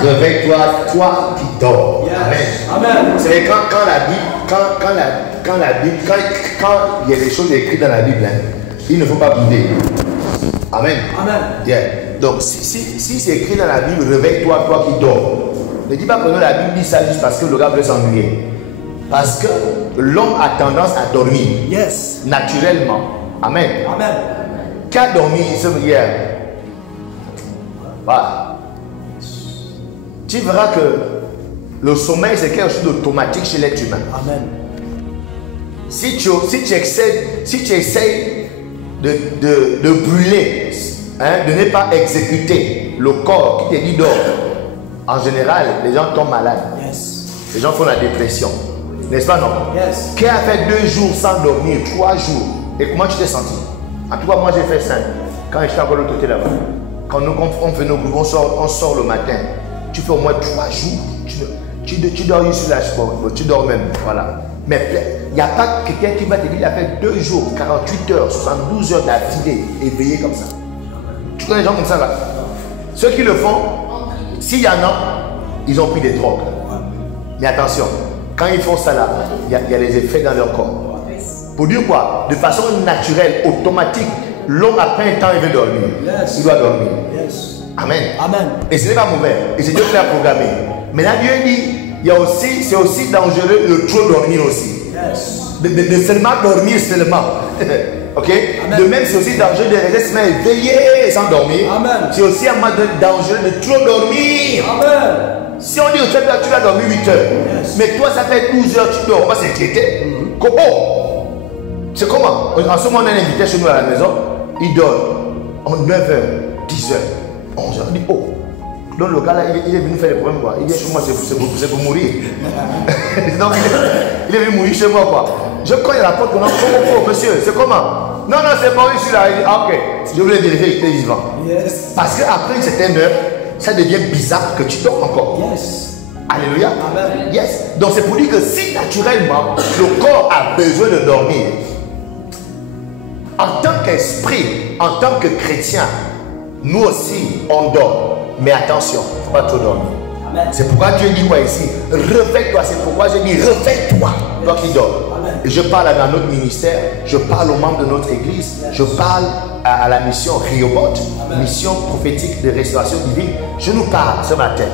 Réveille-toi, toi qui dors. Yes. Amen. Amen. Vous savez, quand la Bible, quand il y a des choses écrites dans la Bible, hein, il ne faut pas bouder. Amen. Amen. Yeah. Donc, si c'est écrit dans la Bible, réveille-toi, toi qui dors. Ne dis pas que la Bible dit ça juste parce que le gars veut s'ennuyer. Parce que l'homme a tendance à dormir. Yes. Naturellement. Amen. Amen. Qui a dormi hier? Voilà. Tu verras que le sommeil, c'est quelque chose d'automatique chez l'être humain. Amen. Si tu essayes de brûler, hein, de ne pas exécuter le corps qui te dit dors, en général, les gens tombent malades. Yes. Les gens font la dépression. N'est-ce pas, non? Yes. Qui a fait 2 jours sans dormir, 3 jours? Et comment tu t'es senti? En tout cas, moi j'ai fait 5. Quand j'étais encore de l'autre côté là-bas. Quand on fait nos groupes, on sort le matin. Tu fais au moins 3 jours. Tu dors juste sur la sport. Tu dors même. Voilà. Mais il n'y a pas quelqu'un qui va te dire qu'il a fait 2 jours, 48 heures, 72 heures d'affilée, éveillé comme ça. Tu connais les gens comme ça là? Ceux qui le font, s'il y en a, ils ont pris des drogues. Mais attention, quand ils font ça là, il y a les effets dans leur corps. Pour dire quoi? De façon naturelle, automatique, l'homme après un temps il veut dormir. Yes. Il doit dormir. Yes. Amen. Amen. Et ce n'est pas mauvais. Et c'est Dieu qui l'a programmé. Mais là Dieu dit, c'est aussi dangereux de trop dormir aussi. Yes. De seulement dormir seulement. Ok? Amen. De même, c'est aussi dangereux de rester seulement éveillé sans dormir. Amen. C'est aussi dangereux de trop dormir. Amen. Si on dit que tu vas dormir 8 heures, Yes. mais toi ça fait 12 heures tu dors, on va s'inquiéter. C'est comment? En ce moment, on a un invité chez nous à la maison, il dort en 9 heures, 10 heures, 11 heures. On dit, oh, donc le gars là, il est venu faire des problèmes quoi. Il vient chez moi, c'est pour mourir. Donc il est venu mourir chez moi quoi. Je cogne à la porte, on a oh, monsieur, c'est comment? Non, c'est bon, je suis là. Il dit, ah, ok, je voulais vérifier qu'il était vivant. Yes. Parce qu'après une certaine heure, ça devient bizarre que tu dors encore. Yes. Alléluia. Amen. Yes. Donc c'est pour dire que si naturellement le corps a besoin de dormir, en tant qu'esprit, en tant que chrétien, nous aussi on dort. Mais attention, il ne faut pas trop dormir. Amen. C'est pourquoi Dieu dit quoi ici? Réveille-toi. C'est pourquoi je dis réveille-toi, toi qui dors. Amen. Et je parle à notre ministère, je parle aux membres de notre église, je parle à la mission Riobot, mission prophétique de restauration divine. Je nous parle ce matin.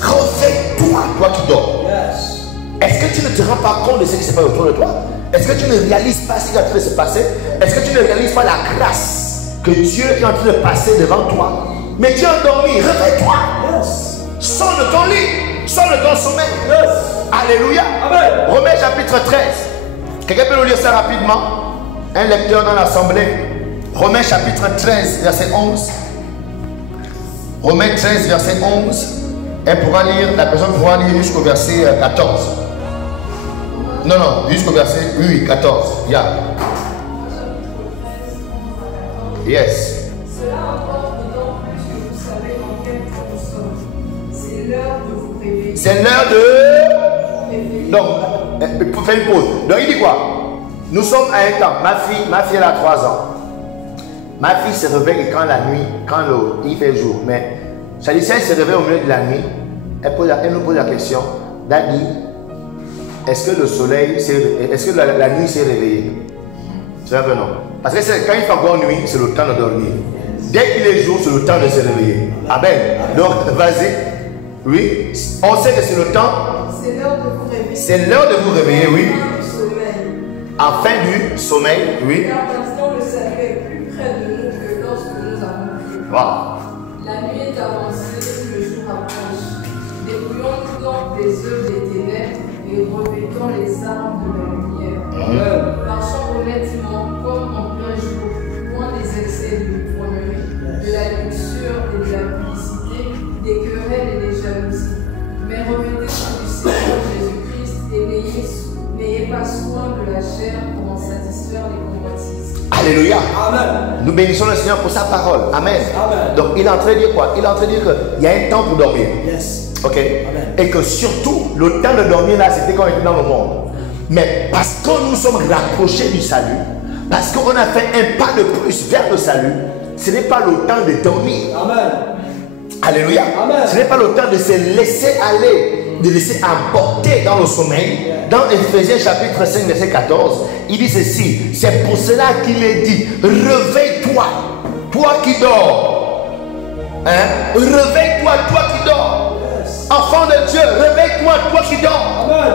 Réveille-toi, toi qui dors. Yes. Est-ce que tu ne te rends pas compte de ce qui se passe autour de toi? Est-ce que tu ne réalises pas ce qui est en train de se passer? Est-ce que tu ne réalises pas la grâce que Dieu est en train de passer devant toi? Mais tu es endormi, réveille-toi. Yes. Sors de ton lit, sors de ton sommeil. Yes. Alléluia. Amen. Romains chapitre 13. Quelqu'un peut nous lire ça rapidement? Un lecteur dans l'assemblée. Romains chapitre 13, verset 11. Romains 13, verset 11. Elle pourra lire, la personne pourra lire jusqu'au verset 14. Non, jusqu'au verset 8, 14. Yeah. Yes. Cela importe d'autant plus que vous savez dans quel temps nous sommes. C'est l'heure de vous réveiller. C'est l'heure de... Donc, pour faire une pause. Donc, il dit quoi? Nous sommes à un temps. Ma fille elle a 3 ans. Ma fille se réveille quand la nuit, quand il fait jour. Mais, ça dit, si elle se réveille au milieu de la nuit, elle nous pose la question, Daddy, est-ce que le soleil, est-ce que la nuit s'est réveillée? C'est un peu non. Parce que quand il fait encore nuit, c'est le temps de dormir. Dès qu'il est jour, c'est le temps de se réveiller. Amen. Donc, vas-y. Oui. On sait que c'est le temps. C'est l'heure de vous réveiller. C'est l'heure de vous réveiller, oui. En fin du sommeil. En fin du sommeil, oui. Car maintenant le salut est plus près de nous que lorsque nous avons cru. Wow. La nuit est avancée, le jour approche. Dépouillons-nous donc des œuvres des ténèbres et revêtons les armes de la lumière. Marchons honnêtement comme en plein jour, loin des excès de l'ivrognerie, de la luxure et de la publicité, des querelles et des jalousies. Mais revêtez-vous du Seigneur Jésus-Christ et n'ayez pas soin de la chair pour en satisfaire les convoitises. Alléluia. Amen. Nous bénissons le Seigneur pour sa parole. Amen. Amen. Donc, il est en train de dire quoi? Il est en train de dire qu'il y a un temps pour dormir. Yes. Ok? Amen. Et que surtout, le temps de dormir là, c'était quand on était dans le monde. Mais parce que nous sommes rapprochés du salut, parce qu'on a fait un pas de plus vers le salut, ce n'est pas le temps de dormir. Amen. Alléluia. Amen. Ce n'est pas le temps de se laisser aller, de laisser emporter dans le sommeil. Dans Éphésiens chapitre 5, verset 14, il dit ceci. C'est pour cela qu'il est dit, réveille-toi, toi qui dors. Hein? Réveille-toi, toi qui dors. Enfant de Dieu, réveille-toi, toi qui dors. Amen.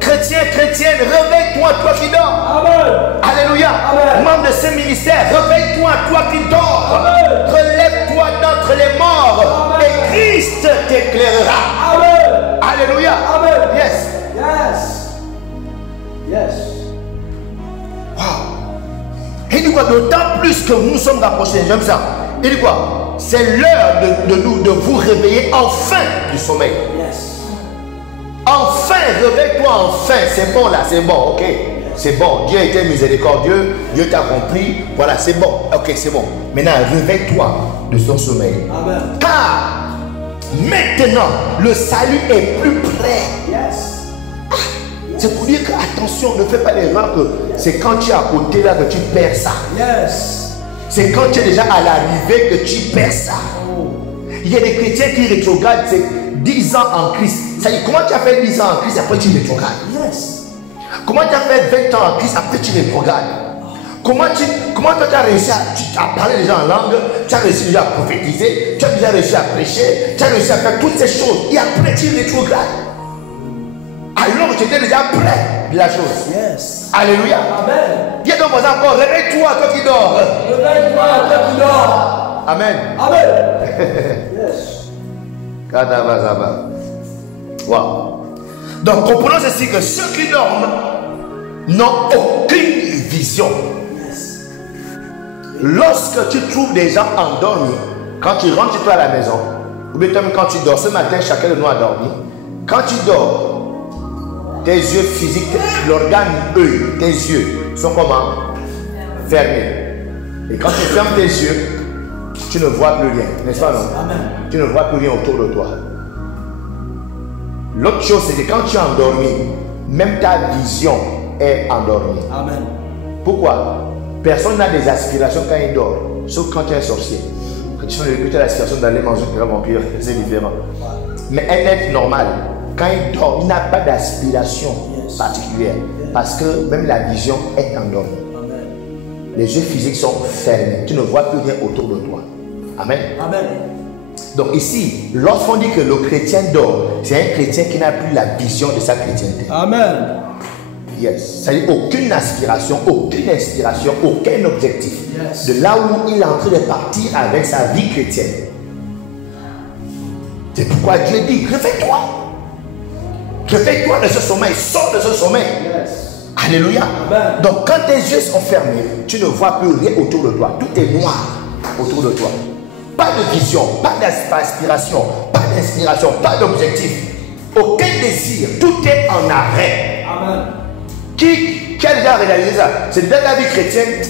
Chrétien, chrétienne, réveille-toi, toi qui dors. Amen. Alléluia. Amen. Membre de ce ministère, réveille-toi, toi qui dors. Amen. Relève-toi d'entre les morts. Amen. Et Christ t'éclairera. Amen. Alléluia. Amen. Yes. Yes. Yes. Wow. Il dit quoi? D'autant plus que nous sommes rapprochés. J'aime ça. Il dit quoi? C'est l'heure de vous réveiller enfin du sommeil. Yes. Enfin, réveille-toi enfin. C'est bon là, c'est bon, ok. C'est bon. Dieu a été miséricordieux. Dieu t'a compris. Voilà, c'est bon. Ok, c'est bon. Maintenant, réveille-toi de ton sommeil. Amen. Car maintenant, le salut est plus près. Yes. C'est pour dire que, attention, ne fais pas l'erreur que c'est quand tu es à côté là que tu perds ça. Yes. C'est quand tu es déjà à l'arrivée que tu perds ça. Il y a des chrétiens qui rétrogradent, c'est 10 ans en Christ. Ça dit, comment tu as fait 10 ans en Christ, après tu rétrogrades? Yes. Comment tu as fait 20 ans en Christ, après tu rétrogrades? Comment toi tu as réussi à parler déjà en langue, tu as réussi déjà à prophétiser, tu as déjà réussi à prêcher, tu as réussi à faire toutes ces choses, et après tu rétrogrades. Alors que tu étais déjà prêt de la chose. Yes. Alléluia. Amen. Dis donc encore, réveille-toi, toi qui dors. Réveille-toi, toi qui dors. Amen. Amen. Yes. Wow. Donc comprenons ceci que ceux qui dorment n'ont aucune vision. Yes. Lorsque tu trouves des gens endormis, quand tu rentres chez toi à la maison, ou bien même quand tu dors, ce matin chacun de nous a dormi, quand tu dors, tes yeux physiques, l'organe œil, tes yeux sont comment? Fermés. Et quand tu fermes tes yeux, tu ne vois plus rien, n'est-ce pas non? Amen. Tu ne vois plus rien autour de toi. L'autre chose, c'est que quand tu es endormi, même ta vision est endormie. Amen. Pourquoi? Personne n'a des aspirations quand il dort, sauf quand tu es un sorcier. Quand tu as l'aspiration d'aller manger un vampire, c'est différent. Mais un être normal, quand il dort, il n'a pas d'aspiration particulière. Parce que même la vision est endormie. Amen. Les yeux physiques sont fermés. Tu ne vois plus rien autour de toi. Amen. Amen. Donc ici, lorsqu'on dit que le chrétien dort, c'est un chrétien qui n'a plus la vision de sa chrétienté. Amen. Yes. C'est-à-dire aucune aspiration, aucune inspiration, aucun objectif. Yes. De là où il est en train de partir avec sa vie chrétienne. C'est pourquoi Dieu dit, réveille-toi. Réveille-toi de ce sommeil, sors de ce sommeil. Yes. Alléluia. Amen. Donc quand tes yeux sont fermés, tu ne vois plus rien autour de toi. Tout est noir autour de toi. Pas de vision, pas d'aspiration, pas d'inspiration, pas d'objectif. Aucun désir, tout est en arrêt. Amen. Qui a déjà réalisé ça? C'est dans la vie chrétienne,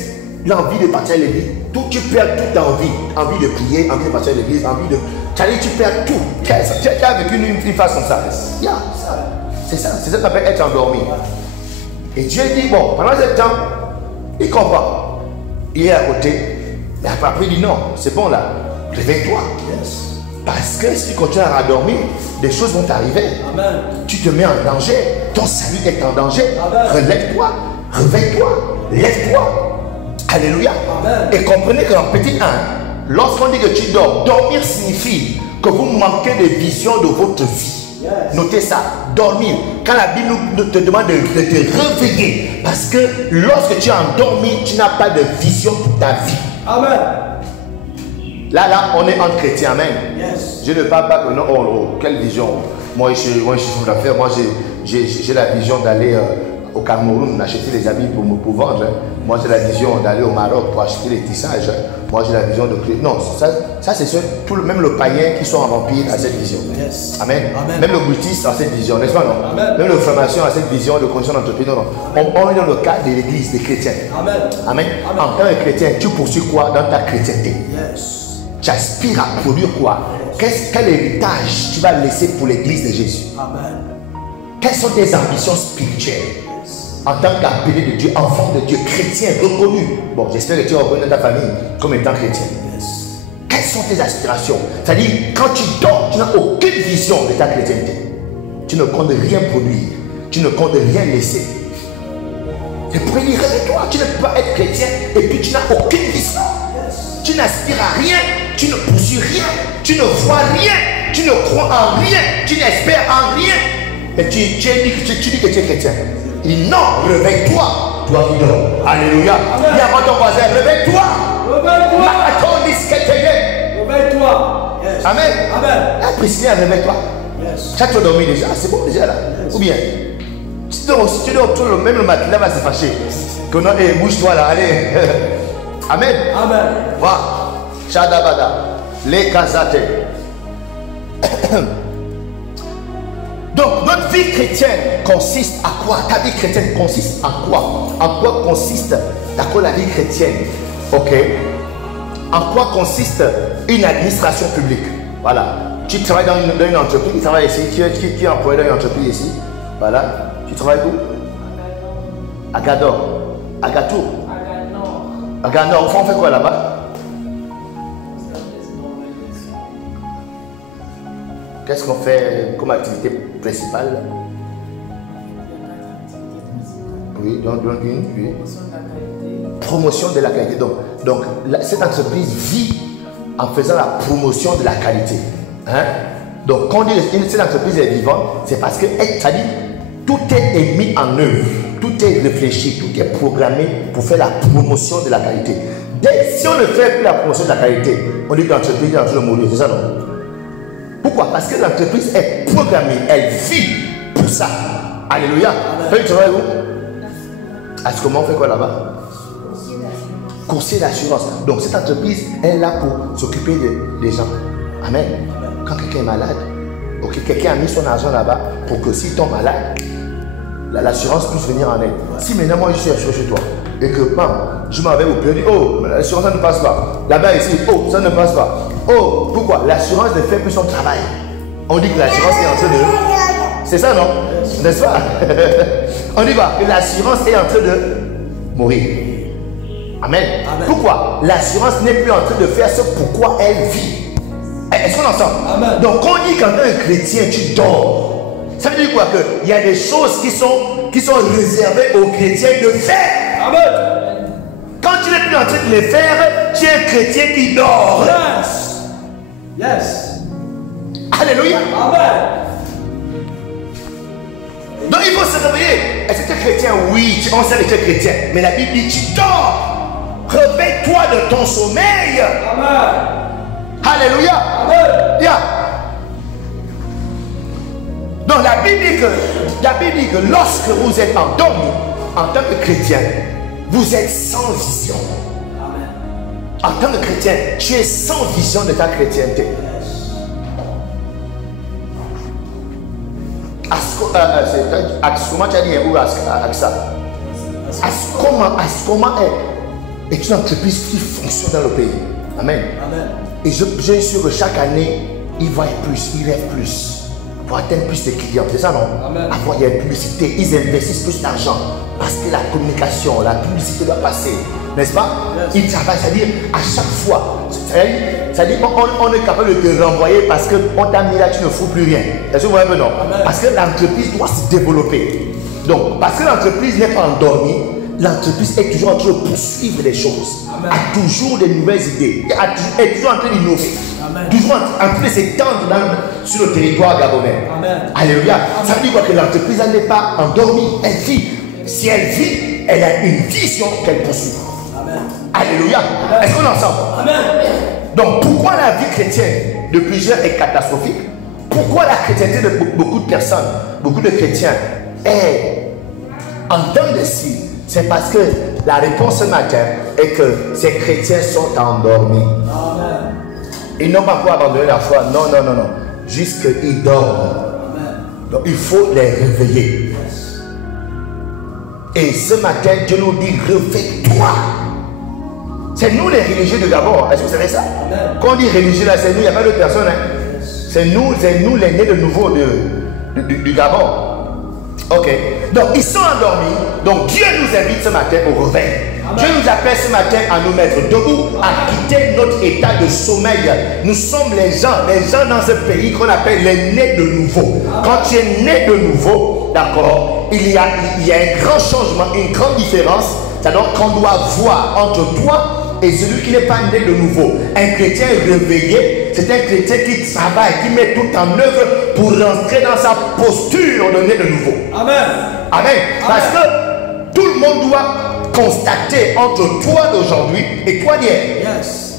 l'envie de partir à l'église. Tu perds toute envie. Envie de prier, envie de partir à l'église, envie de... Tu perds tout. Tu as vécu une phase comme ça. Yeah, c'est ça. C'est ça qu'on appelle être endormi. Et Dieu dit, bon, pendant ce temps, il comprend. Il est à côté. Mais après, il dit, non, c'est bon là. Réveille-toi. Yes. Parce que si tu continues à dormir, des choses vont t'arriver. Amen. Tu te mets en danger. Ton salut est en danger. Amen. Relève-toi. Réveille-toi. Lève-toi. Alléluia. Amen. Et comprenez que dans petit 1, lorsqu'on dit que tu dors, dormir signifie que vous manquez de vision de votre vie. Yes. Notez ça, dormir. Quand la Bible te demande de te réveiller, parce que lorsque tu es endormi, tu n'as pas de vision pour ta vie. Amen. Là, on est entre chrétiens, amen. Yes. Je ne parle pas que non, quelle vision. Moi, je suis fou d'affaires. Moi, j'ai la vision d'aller au Cameroun, acheter des habits pour vendre. Moi, j'ai la vision d'aller au Maroc pour acheter les tissages. Moi, j'ai la vision de créer. Non, ça c'est sûr. Même le païen qui sont en vampire a cette vision. Yes. Amen. Amen. Même le bouddhiste a cette vision, n'est-ce pas, non? Amen. Même le formation a cette vision de condition d'entreprise. Non, non. On est dans le cadre de l'église, des chrétiens. Amen. Amen. Amen. En tant que chrétien, tu poursuis quoi dans ta chrétienté? Yes. Tu aspires à produire quoi? Quel héritage tu vas laisser pour l'église de Jésus? Amen. Quelles sont tes ambitions spirituelles? En tant qu'appelé de Dieu, enfant de Dieu, chrétien reconnu. Bon, j'espère que tu es reconnu dans ta famille comme étant chrétien. Yes. Quelles Quelles sont tes aspirations? C'est-à-dire, quand tu dors, tu n'as aucune vision de ta chrétienté. Tu ne comptes rien produire. Tu ne comptes rien laisser. Et pour dire, réveille-toi, tu ne peux pas être chrétien et puis tu n'as aucune vision. Tu n'aspires à rien, tu ne poursuis rien, tu ne vois rien, tu ne crois en rien, tu n'espères en rien. Et tu dis que tu es chrétien. Il dit non, réveille-toi, toi qui dors. Alléluia. Dis à ton voisin, réveille-toi. Réveille-toi. Yes. Amen. Amen. La Priscilla, réveille-toi. Yes. Ça, tu as dormi déjà. C'est bon déjà là. Yes. Ou bien, si tu dors tout même le matin, là va se fâcher. Que non, bouge-toi là, allez. Amen. Amen. Voilà. Shadabada. Les Kazate. Donc, notre vie chrétienne consiste à quoi? Ta vie chrétienne consiste à quoi? En quoi consiste d'accord la vie chrétienne? Ok. En quoi consiste une administration publique? Voilà. Tu travailles dans une entreprise, tu travailles ici. Qui est employé dans une entreprise ici? Voilà. Tu travailles où? Agador. Agatour. Aganor. On fait quoi là-bas? Qu'est-ce qu'on fait comme activité principale? Oui, donc une oui. Promotion de la qualité. Donc cette entreprise vit en faisant la promotion de la qualité. Hein? Donc quand on dit que cette entreprise est vivante, c'est parce que ça dit tout est mis en œuvre, tout est réfléchi, tout est programmé pour faire la promotion de la qualité. Si on ne fait plus la promotion de la qualité, on dit que l'entreprise est en train de mourir, c'est ça non? Pourquoi? Parce que l'entreprise est programmée, elle vit pour ça. Alléluia. Tu travailles où? Est-ce comment on fait quoi là-bas? Coursier d'assurance. Donc cette entreprise est là pour s'occuper des gens. Amen. Quand quelqu'un est malade, ok, quelqu'un a mis son argent là-bas pour que s'il tombe malade, l'assurance puisse venir en aide. Si maintenant moi je suis assuré chez toi et que je m'en vais au pays, oh, l'assurance ça ne passe pas. Là-bas ici, oh, ça ne passe pas. Oh, pourquoi? L'assurance ne fait plus son travail. On dit que l'assurance est en train de... C'est ça, non? N'est-ce pas? On dit quoi? Que l'assurance est en train de mourir. Amen. Amen. Pourquoi? L'assurance n'est plus en train de faire ce pourquoi elle vit. Est-ce qu'on entend? Amen. Donc, quand on dit quand tu es un chrétien, tu dors. Ça veut dire quoi? Qu'il y a des choses qui sont réservées aux chrétiens de faire. Amen. Quand tu n'es plus en train de les faire, tu es un chrétien qui dort. Yes. Yes. Alléluia. Amen. Donc il faut se réveiller. Est-ce que tu es chrétien? Oui, on sait que tu es chrétien. Mais la Bible dit tu dors. Réveille-toi de ton sommeil. Amen. Alléluia. Amen. Yeah. Donc la Bible dit que lorsque vous êtes endormi en tant que chrétien, vous êtes sans vision. Amen. En tant que chrétien, tu es sans vision de ta chrétienté. Comment tu as dit où Aksa? Ascoma est une entreprise qui fonctionne dans le pays. Amen. Amen. Et je suis sûr que chaque année, ils voient plus, ils rêvent plus pour atteindre plus de clients. C'est ça, non? Amen. Avoir des publicités, ils investissent plus d'argent parce que la communication, la publicité doit passer. N'est-ce pas? Yes. Ils travaillent, c'est-à-dire à chaque fois. C'est-à-dire on est capable de te renvoyer parce qu'on t'a mis là, tu ne fous plus rien. Est-ce que vous voyez un peu, non? Amen. Parce que l'entreprise doit se développer. Donc, parce que l'entreprise n'est pas endormie, l'entreprise est toujours en train de poursuivre les choses. Amen. A toujours des nouvelles idées. Est toujours en train d'innover. Toujours en train de s'étendre sur le territoire gabonais. Amen. Alléluia. Amen. Ça veut dire quoi? Que l'entreprise n'est pas endormie, elle vit. Si elle vit, elle a une vision qu'elle poursuit. Amen. Alléluia. Est-ce qu'on est ensemble? Amen. Donc pourquoi la vie chrétienne de plusieurs est catastrophique? Pourquoi la chrétienté de beaucoup de personnes, beaucoup de chrétiens est en temps de si? C'est parce que la réponse ce matin est que ces chrétiens sont endormis. Amen. Ils n'ont pas pu abandonner la foi. Non, non, non, non. Juste qu'ils dorment. Amen. Donc il faut les réveiller. Et ce matin, Dieu nous dit, réveille-toi. C'est nous les religieux de Gabon. Est-ce que vous savez ça? Amen. Quand on dit religieux là, c'est nous, il n'y a pas d'autres personnes. Hein. C'est nous les nés de nouveau du Gabon. Ok. Donc ils sont endormis. Donc Dieu nous invite ce matin au réveil. Dieu nous appelle ce matin à nous mettre debout, à quitter notre état de sommeil. Nous sommes les gens dans ce pays qu'on appelle les nés de nouveau. Quand tu es né de nouveau, d'accord, il y a un grand changement, une grande différence. C'est donc qu'on doit voir entre toi et celui qui n'est pas né de nouveau. Un chrétien réveillé, c'est un chrétien qui travaille, qui met tout en œuvre pour rentrer dans sa posture de né de nouveau. Amen. Amen. Parce que tout le monde doit constater entre toi d'aujourd'hui et toi d'hier. Yes.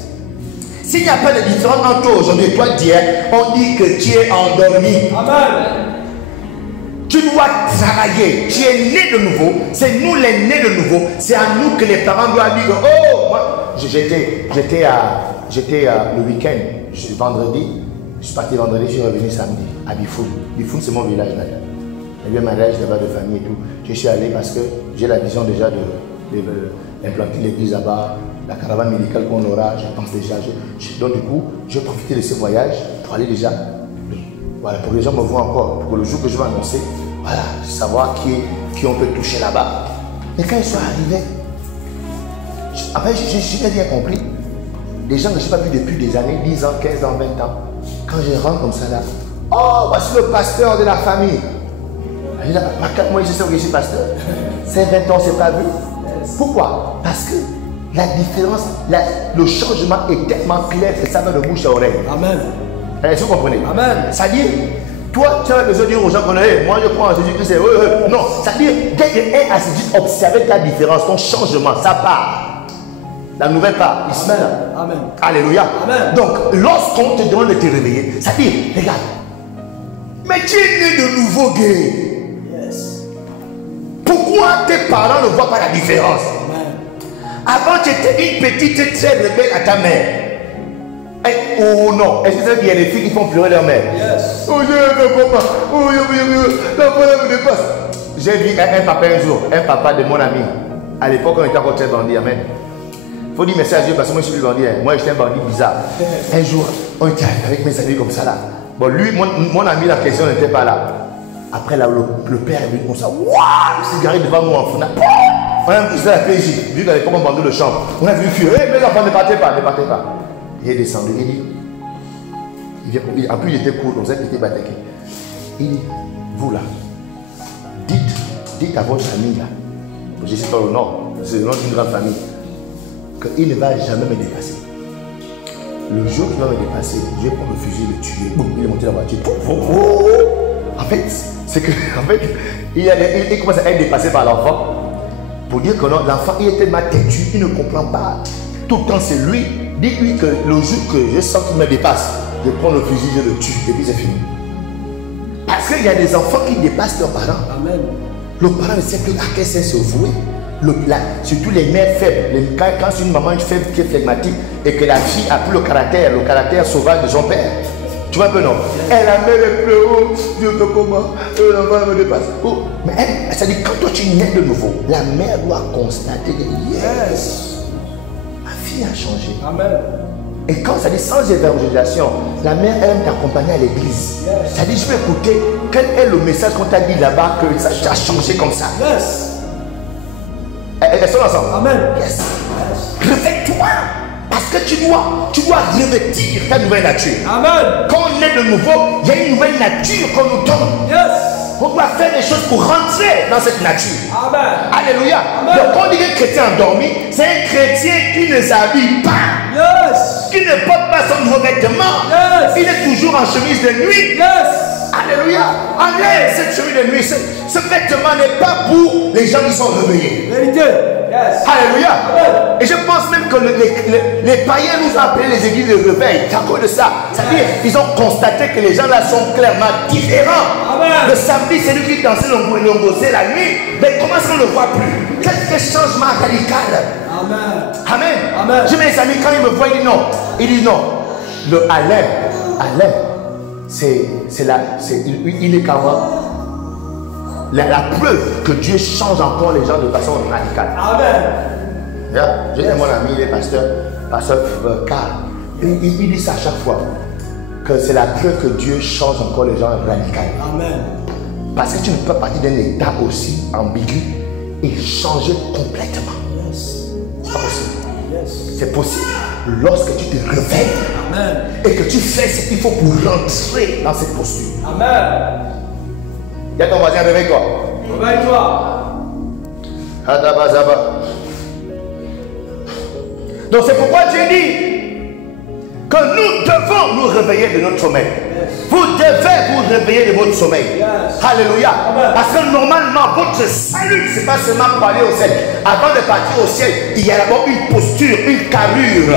S'il n'y a pas de différence entre toi aujourd'hui et toi d'hier, on dit que tu es endormi. Amen. Tu dois travailler. Tu es né de nouveau. C'est nous les nés de nouveau. C'est à nous que les parents doivent dire, oh, moi, j'étais le week-end, vendredi. Je suis parti vendredi, je suis revenu samedi à Bifoun. Bifoun, c'est mon village là. Il y a un mariage là-bas de famille et tout. Je suis allé parce que j'ai la vision déjà d'implanter l'église là-bas, la caravane médicale qu'on aura, je pense déjà. Donc du coup, je vais profiter de ce voyage pour aller déjà. Voilà, pour que les gens me voient encore, pour que le jour que je vais annoncer, voilà, savoir qui on peut toucher là-bas. Mais quand ils sont arrivés, après, je n'ai rien compris. Des gens que je n'ai pas vus depuis des années, 10 ans, 15 ans, 20 ans. Quand je rentre comme ça là, oh, voici le pasteur de la famille. Je dis, moi, je sais que je suis pasteur. C'est 20 ans, on ne s'est pas vu. Pourquoi? Parce que la différence, le changement est tellement clair que ça va de bouche à oreille. Amen. Est-ce que vous comprenez? Amen. C'est-à-dire, toi, tu as besoin de dire aux gens qu'on est, moi je crois en Jésus-Christ, c'est non. C'est-à-dire, dès que à Jésus, observer ta différence, ton changement, ça part. La nouvelle part, il se met là. Amen. Alléluia. Amen. Donc, lorsqu'on te demande de te réveiller, c'est-à-dire, regarde, mais tu es né de nouveau gay. Yes. Pourquoi tes parents ne voient pas la différence? Amen. Avant, tu étais une petite très rebelle à ta mère. Oh non, est-ce que il y a des filles qui font pleurer leur mère? Yes. Oh je ne comprends pas. Oh la voilà me dépasse. J'ai vu un papa un jour, un papa de mon ami. À l'époque, on était encore très bandit. Amen. Il faut dire merci à Dieu parce que moi je suis plus bandit. Moi j'étais un bandit bizarre. Un jour, on était avec mes amis comme ça là. Bon, lui, mon ami, la question n'était pas là. Après là, le père est venu comme ça. Waouh, il s'est garé devant nous en fenêtre. On a poussé la PJ. Vu qu'à l'époque on bandait le champ. On a vu fuir. Hé, mes enfants, ne partez pas, ne partez pas. Il est descendu, il dit, en plus il était court, donc il était bataqué. Il dit, vous là, dites à votre famille là, je ne sais pas le nom, c'est le nom d'une grande famille, qu'il ne va jamais me dépasser. Le jour qu'il va me dépasser, je vais prendre le fusil, le tuer. Boum, il est monté dans la voiture. En fait, c'est que, il commence à être dépassé par l'enfant pour dire que l'enfant, il est tellement têtu, il ne comprend pas. Tout le temps, c'est lui. Dites-lui que le jour que je sens qu'il me dépasse, je prends le fusil, je le tue, et puis c'est fini. Parce qu'il y a des enfants qui dépassent leurs parents. Amen. Le parent ne sait plus à quel sens se vouer. Surtout les mères faibles. Quand c'est une maman faible qui est flegmatique et que la fille a plus le caractère sauvage de son père. Tu vois un peu non? Elle a mère est pleure, oh, Dieu que comment, l'enfant me dépasse. Oh. Mais elle, ça dit quand toi tu nais de nouveau, la mère doit constater que yes. A changé. Amen. Et quand ça dit sans évangélisation, la mère aime t'accompagner à l'église. Yes. Ça dit je vais écouter quel est le message qu'on t'a dit là-bas que ça t'a changé comme ça. Yes. Elles sont ensemble. Amen. Yes. Yes. Réveille-toi. Parce que tu dois revêtir ta nouvelle nature. Amen. Quand on est de nouveau, il y a une nouvelle nature qu'on nous donne. Yes. On doit faire des choses pour rentrer dans cette nature. Amen. Alléluia. Amen. Donc quand on dit qu'un chrétien endormi, c'est un chrétien qui ne s'habille pas. Yes. Qui ne porte pas son nouveau vêtement. Yes. Il est toujours en chemise de nuit. Yes. Alléluia. Enlève cette chemise de nuit. Ce vêtement n'est pas pour les gens qui sont réveillés. Vérité. Yes. Alléluia. Amen. Et je pense même que les païens nous ont appelé les églises de réveil. C'est à cause de ça. C'est-à-dire qu'ils ont constaté que les gens là sont clairement différents. Amen. Le samedi, c'est lui qui dansait l'ongosé la nuit. Mais comment est-ce qu'on ne le voit plus? Quel changement radical. Amen. Amen. Amen. J'ai mes amis, quand ils me voient, ils disent non. Ils disent non. Le Alain, il est carrément la preuve que Dieu change encore les gens de façon radicale. Amen. J'ai mon ami, il est pasteur Carl. Il dit ça à chaque fois. Que c'est la preuve que Dieu change encore les gens radicalement. Amen. Parce que tu ne peux pas partir d'un état aussi ambigu et changer complètement. Yes. C'est possible lorsque tu te réveilles. Amen. Et que tu fais ce qu'il faut pour rentrer dans cette posture. Amen. Il y a ton voisin, réveille-toi. Réveille-toi. Donc c'est pourquoi Dieu dit que nous devons nous réveiller de notre sommeil. Vous devez vous réveiller de votre sommeil. Alléluia. Parce que normalement, votre salut, ce n'est pas seulement pour aller au ciel. Avant de partir au ciel, il y a d'abord une posture, une carrure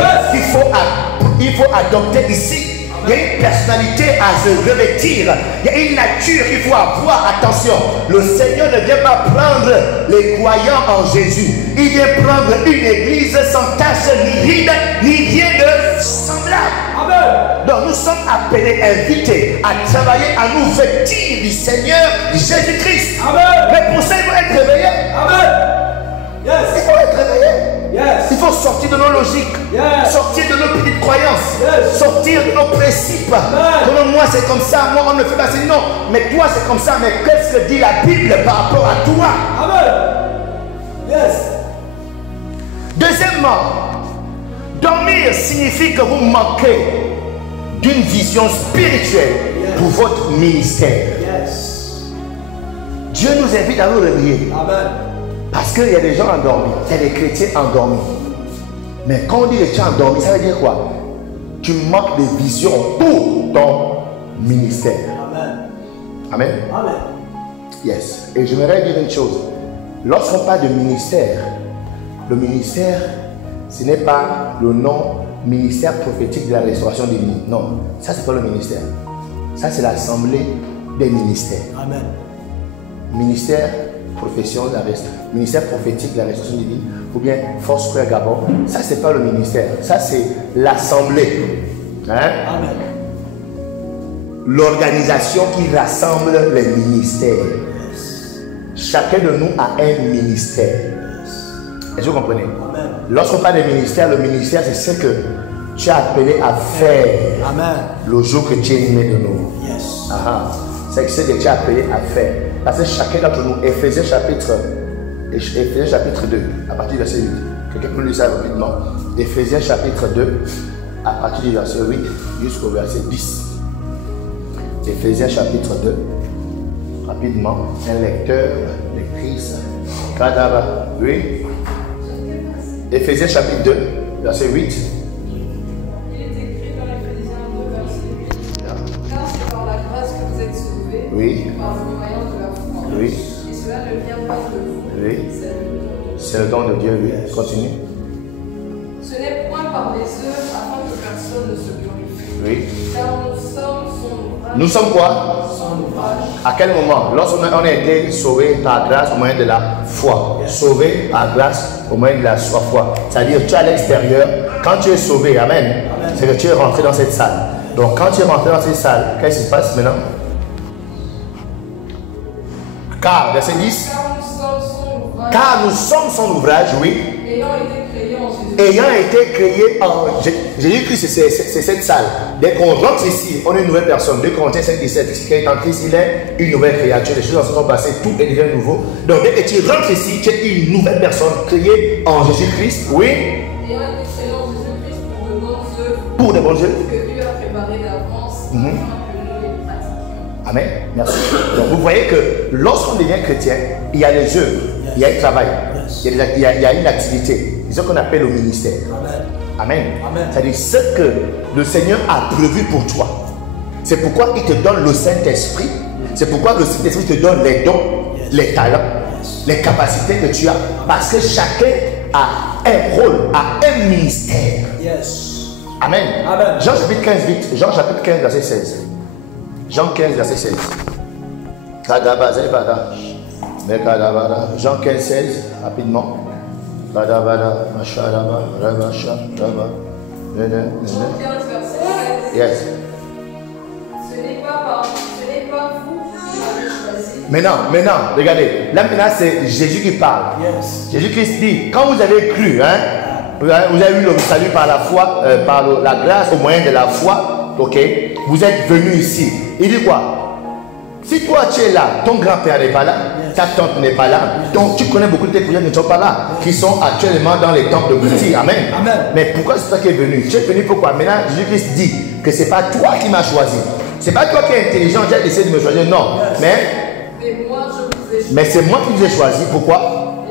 qu'il faut adopter ici. Il y a une personnalité à se revêtir. Il y a une nature qu'il faut avoir. Attention, le Seigneur ne vient pas prendre les croyants en Jésus. Il vient prendre une église sans tache, ni ride, ni rien de semblable. Amen. Donc nous sommes appelés, invités à travailler, à nous vêtir du Seigneur Jésus-Christ. Amen. Mais pour ça, il faut être réveillé. Amen. Il Yes. faut être réveillé. Yes. Il faut sortir de nos logiques, Yes. sortir de nos petites croyances, Yes. sortir de nos principes. Comme moi c'est comme ça, moi on ne fait pas ça. Non, mais toi c'est comme ça. Mais qu'est-ce que dit la Bible par rapport à toi? Amen. Yes. Deuxièmement, dormir signifie que vous manquez d'une vision spirituelle pour votre ministère. Yes. Dieu nous invite à nous réveiller. Amen. Parce qu'il y a des gens endormis, il y a des chrétiens endormis. Mais quand on dit les gens endormis, ça veut dire quoi? Tu manques de vision pour ton ministère. Amen. Amen. Amen. Yes. Et j'aimerais dire une chose. Lorsqu'on parle de ministère, le ministère, ce n'est pas le nom ministère prophétique de la restauration divine. Non, ça c'est pas le ministère. Ça c'est l'assemblée des ministères. Amen. Ministère profession de la ministère prophétique de la restauration divine, ou bien Force Frère Gabon, ça c'est pas le ministère, ça c'est l'assemblée. Hein? Amen. L'organisation qui rassemble les ministères. Chacun de nous a un ministère. Est-ce que vous comprenez? Amen. Lorsqu'on parle de ministère, le ministère c'est ce que tu as appelé à faire. Amen. Le jour que tu es né de nous. Yes. C'est ce que tu as appelé à faire. Parce que chacun d'entre nous, Éphésiens chapitre 2, à partir du verset 8. Quelqu'un peut lire ça rapidement. Éphésiens chapitre 2, à partir du verset 8 jusqu'au verset 10. Éphésiens chapitre 2, rapidement. Un lecteur, lectrice, cadavre. Oui. Éphésiens chapitre 2, verset 8. Il est écrit dans Éphésiens 2, verset 8. Car c'est par la grâce que vous êtes sauvés, Oui. par le moyen de la foi. Oui. Et cela ne vient pas de vous, Oui. c'est le don de Dieu. C'est le don de Dieu, oui. Continue. Ce n'est point par les œuvres afin que personne ne se glorifie. Oui. Car nous sommes son ouvrage. Nous sommes quoi? Son ouvrage. À quel moment? Lorsqu'on a été sauvé par grâce au moyen de la foi. Sauvé par grâce au moyen de la foi. C'est-à-dire, tu es à l'extérieur. Quand tu es sauvé, amen, c'est que tu es rentré dans cette salle. Donc, quand tu es rentré dans cette salle, qu'est-ce qui se passe maintenant? Car, verset 10. Car nous sommes son ouvrage. Car nous sommes son ouvrage, oui. Ayant été créés en Jésus. Ayant été créé en Jésus-Christ, c'est cette salle. Dès qu'on rentre ici, on est une nouvelle personne. 2 Corinthiens 5, 17, qui est en Christ, il est une nouvelle créature. Les choses sont passées, tout est devenu nouveau. Donc dès que tu rentres ici, tu es une nouvelle personne créée en Jésus-Christ, oui. Ayant été créés en Jésus-Christ pour de bonnes œuvres. Pour de bonnes œuvres. Que Dieu a préparées d'avance afin que nous les pratiquions. Amen. Merci. Donc vous voyez que lorsqu'on devient chrétien, il y a des œuvres, il y a un travail, il y a une activité. C'est ce qu'on appelle le ministère. Amen. Amen. C'est-à-dire ce que le Seigneur a prévu pour toi. C'est pourquoi il te donne le Saint-Esprit. C'est pourquoi le Saint-Esprit te donne les dons, les talents, les capacités que tu as. Parce que chacun a un rôle, a un ministère. Yes. Amen. Amen. Jean chapitre 15, vite. Jean chapitre 15, verset 16. Jean 15, verset 16. Jean 15, 16, rapidement. Jean 15, verset 16. Yes. Ce n'est pas vous qui m'avez choisi. Maintenant, regardez. Là maintenant, c'est Jésus qui parle. Yes. Jésus-Christ dit, quand vous avez cru, hein, vous avez eu le salut par la foi, par la grâce, au moyen de la foi, ok, vous êtes venus ici. Il dit quoi? Si toi tu es là, ton grand-père n'est pas là, ta tante n'est pas là, donc tu connais beaucoup de tes cousins qui ne sont pas là, qui sont actuellement dans les temples de Bouti. Amen. Amen. Mais pourquoi c'est toi qui es venu? Tu es venu pourquoi? Maintenant, Jésus-Christ dit que ce n'est pas toi qui m'as choisi. Ce n'est pas toi qui es intelligent, tu as décidé de me choisir. Non. Mais c'est moi qui vous ai choisi. Pourquoi?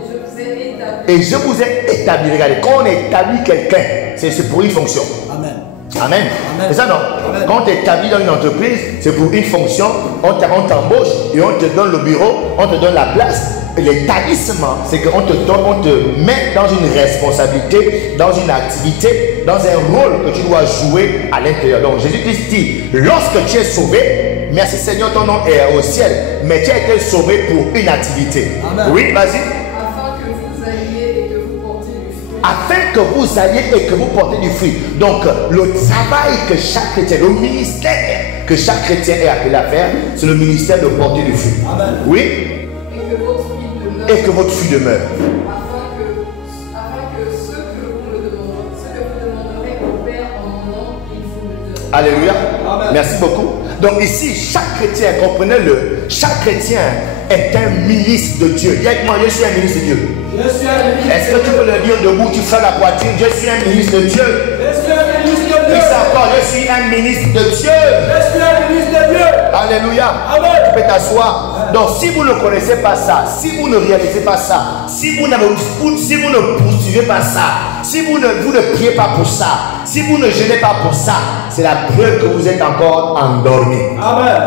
Et je vous ai établi. Regardez, quand on établit quelqu'un, c'est pour une fonction. Amen. Amen. C'est ça, non? Amen. Quand tu es établi dans une entreprise, c'est pour une fonction. On t'embauche et on te donne le bureau, on te donne la place. Et l'établissement, c'est qu'on te met dans une responsabilité, dans une activité, dans un rôle que tu dois jouer à l'intérieur. Donc Jésus-Christ dit, lorsque tu es sauvé, merci Seigneur, ton nom est au ciel, mais tu as été sauvé pour une activité. Amen. Oui, vas-y. Afin que vous alliez et que vous portez du fruit. Donc, le travail que chaque chrétien, le ministère que chaque chrétien est appelé à faire, c'est le ministère de porter du fruit. Amen. Oui. Et que votre fruit demeure. Afin que ce que vous demanderez au Père en mon nom, il vous le donne. Alléluia. Amen. Merci beaucoup. Donc ici, chaque chrétien, comprenez-le, chaque chrétien est un ministre de Dieu. Dis avec moi, je suis un ministre de Dieu. Je suis un ministre. Est-ce que tu peux le dire debout, tu fais la poitrine, je suis un ministre de Dieu. Je suis un ministre de Dieu. Dis ça encore, je suis un ministre de Dieu. Je suis un ministre de Dieu. Alléluia. Amen. Tu peux t'asseoir. Donc si vous ne connaissez pas ça, si vous ne réalisez pas ça, si vous ne poursuivez pas ça, si vous ne priez pas pour ça, si vous ne jeûnez pas pour ça, c'est la preuve que vous êtes encore endormi. Amen.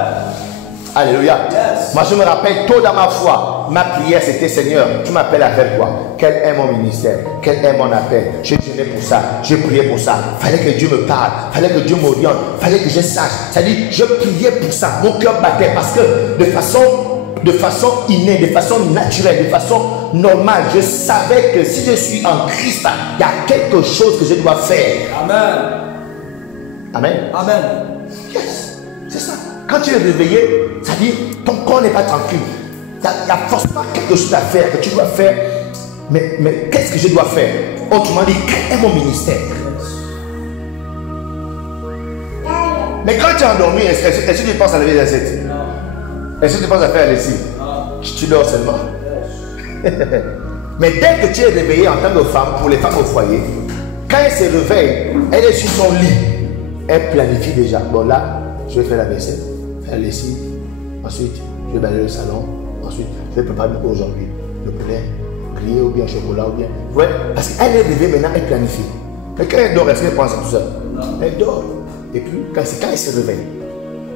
Alléluia. Yes. Moi je me rappelle tôt dans ma foi, ma prière c'était Seigneur, tu m'appelles à faire quoi? Quel est mon ministère? Quel est mon appel? Je jeûnais pour ça, je priais pour ça. Fallait que Dieu me parle, fallait que Dieu m'oriente, fallait que je sache. C'est-à-dire, je priais pour ça. Mon cœur battait parce que de façon innée, de façon naturelle, de façon normale, je savais que si je suis en Christ, il y a quelque chose que je dois faire. Amen. Amen. Amen. Yes, c'est ça. Quand tu es réveillé, ça dit ton corps n'est pas tranquille. Il y a forcément quelque chose à faire que tu dois faire. Mais qu'est-ce que je dois faire? Autrement dit, quel est mon ministère? Mais quand tu es endormi, est-ce que tu penses à lever les assiettes? Non. Est-ce que tu penses à faire la lessive? Non. Tu dors seulement. Mais dès que tu es réveillé en tant que femme, pour les femmes au foyer, quand elle se réveille, elle est sur son lit. Elle planifie déjà. Bon là, je vais faire la vaisselle, faire la lessive. Ensuite, je vais balayer le salon. Ensuite, je vais préparer pour aujourd'hui le poulet, grillé ou bien chocolat ou bien. Ouais, parce qu'elle est réveillée maintenant, elle planifie. Mais quand elle dort, est-ce qu'elle pense à tout ça? Non. Elle dort. Et puis, quand elle se réveille.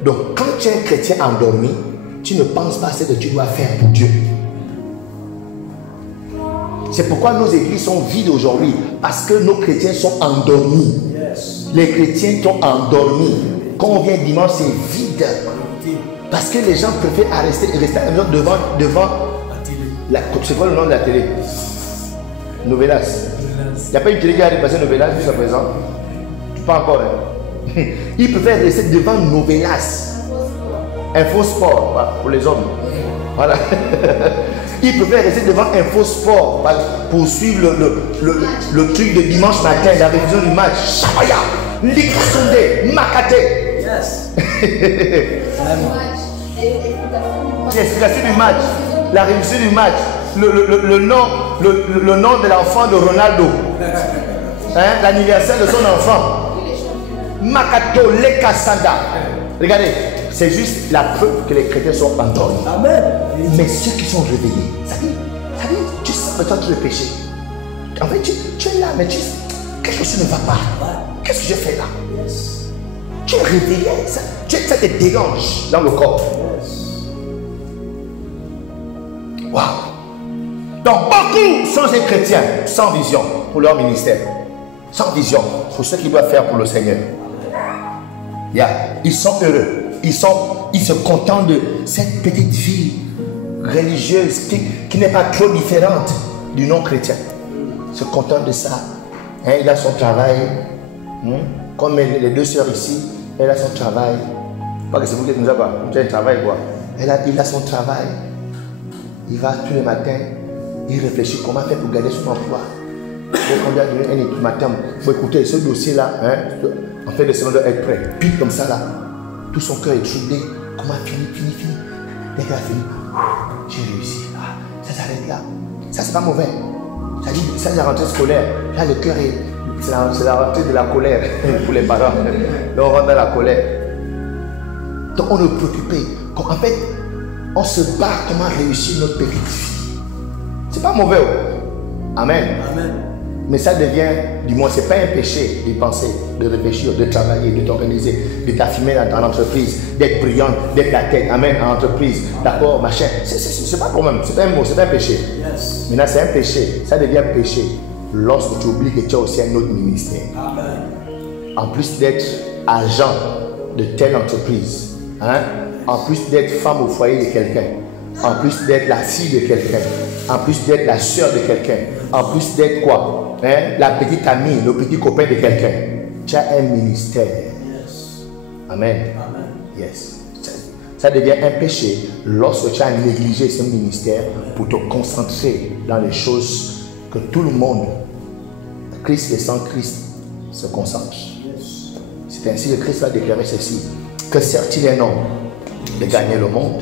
Donc, quand tu es un chrétien endormi, tu ne penses pas à ce que tu dois faire pour Dieu. C'est pourquoi nos églises sont vides aujourd'hui. Parce que nos chrétiens sont endormis. Yes. Les chrétiens sont endormis. Quand on vient dimanche, c'est vide. Parce que les gens préfèrent rester à la maison devant c'est quoi le nom de la télé? Novelas. Il n'y a pas une télé qui a dépassé Novelas jusqu'à présent? Pas encore. Hein? Ils préfèrent rester devant Novelas. Infosport, voilà, pour les hommes. Voilà. Ils préfèrent rester devant Infosport pour suivre le truc de dimanche matin, la révision du match. Chabaya, Likasonde, Makate. Yes. L'explication du match, la révision du match, le nom de l'enfant de Ronaldo, hein, l'anniversaire de son enfant. Makato Lekasanda. Regardez, c'est juste la preuve que les chrétiens sont endormis. Amen. Mais ceux qui sont réveillés, ça dit, tu sens le temps de péché. En fait, tu es là, mais quelque chose ne va pas. Qu'est-ce que je fais là? Yes. Tu es réveillé, ça te dérange dans le corps. Waouh! Donc, beaucoup sont ces chrétiens sans vision pour leur ministère, sans vision pour ce qu'ils doivent faire pour le Seigneur. Yeah. Ils sont heureux, ils se contentent de cette petite vie religieuse qui n'est pas trop différente du non-chrétien. Ils se contentent de ça. Hein, il a son travail, comme les deux sœurs ici, elle a son travail. Pas que c'est vous qui nous avez pas, tu as un travail quoi. Il a son travail. Il va tous les matins, il réfléchit comment faire pour garder son emploi. Quand il y a un matin, il faut écouter ce dossier-là, hein, en fait, le semaine doit être prêt. Puis comme ça, là, tout son cœur est troublé. Comment finir? dès qu'elle a fini, j'ai réussi. Ah, ça s'arrête là. Ça, c'est pas mauvais. Ça dit, ça, c'est la rentrée scolaire. Là, le cœur est. C'est la rentrée de la colère pour les parents. Donc, on rentre dans la colère. Donc, on est préoccupé. En fait, on se bat comment réussir notre petite fille. C'est pas mauvais. Amen. Amen. Mais ça devient, du moins, c'est pas un péché de penser, de réfléchir, de travailler, de t'organiser, de t'affirmer dans l'entreprise, d'être brillant, d'être la tête, amen, en entreprise, d'accord, machin. C'est pas un problème, c'est pas un mot, c'est pas un péché. Yes. Maintenant, c'est un péché, ça devient péché lorsque tu oublies que tu as aussi un autre ministère. Amen. En plus d'être agent de telle entreprise, hein, en plus d'être femme au foyer de quelqu'un, en plus d'être la fille de quelqu'un, en plus d'être la soeur de quelqu'un, en plus d'être quoi, hein, la petite amie, le petit copain de quelqu'un, tu as un ministère. Yes. Amen. Amen. Yes. Ça devient un péché lorsque tu as négligé ce ministère pour te concentrer dans les choses que tout le monde, Christ et sans Christ, se concentre. Yes. C'est ainsi que Christ a déclaré ceci: que sert-il un homme de gagner le monde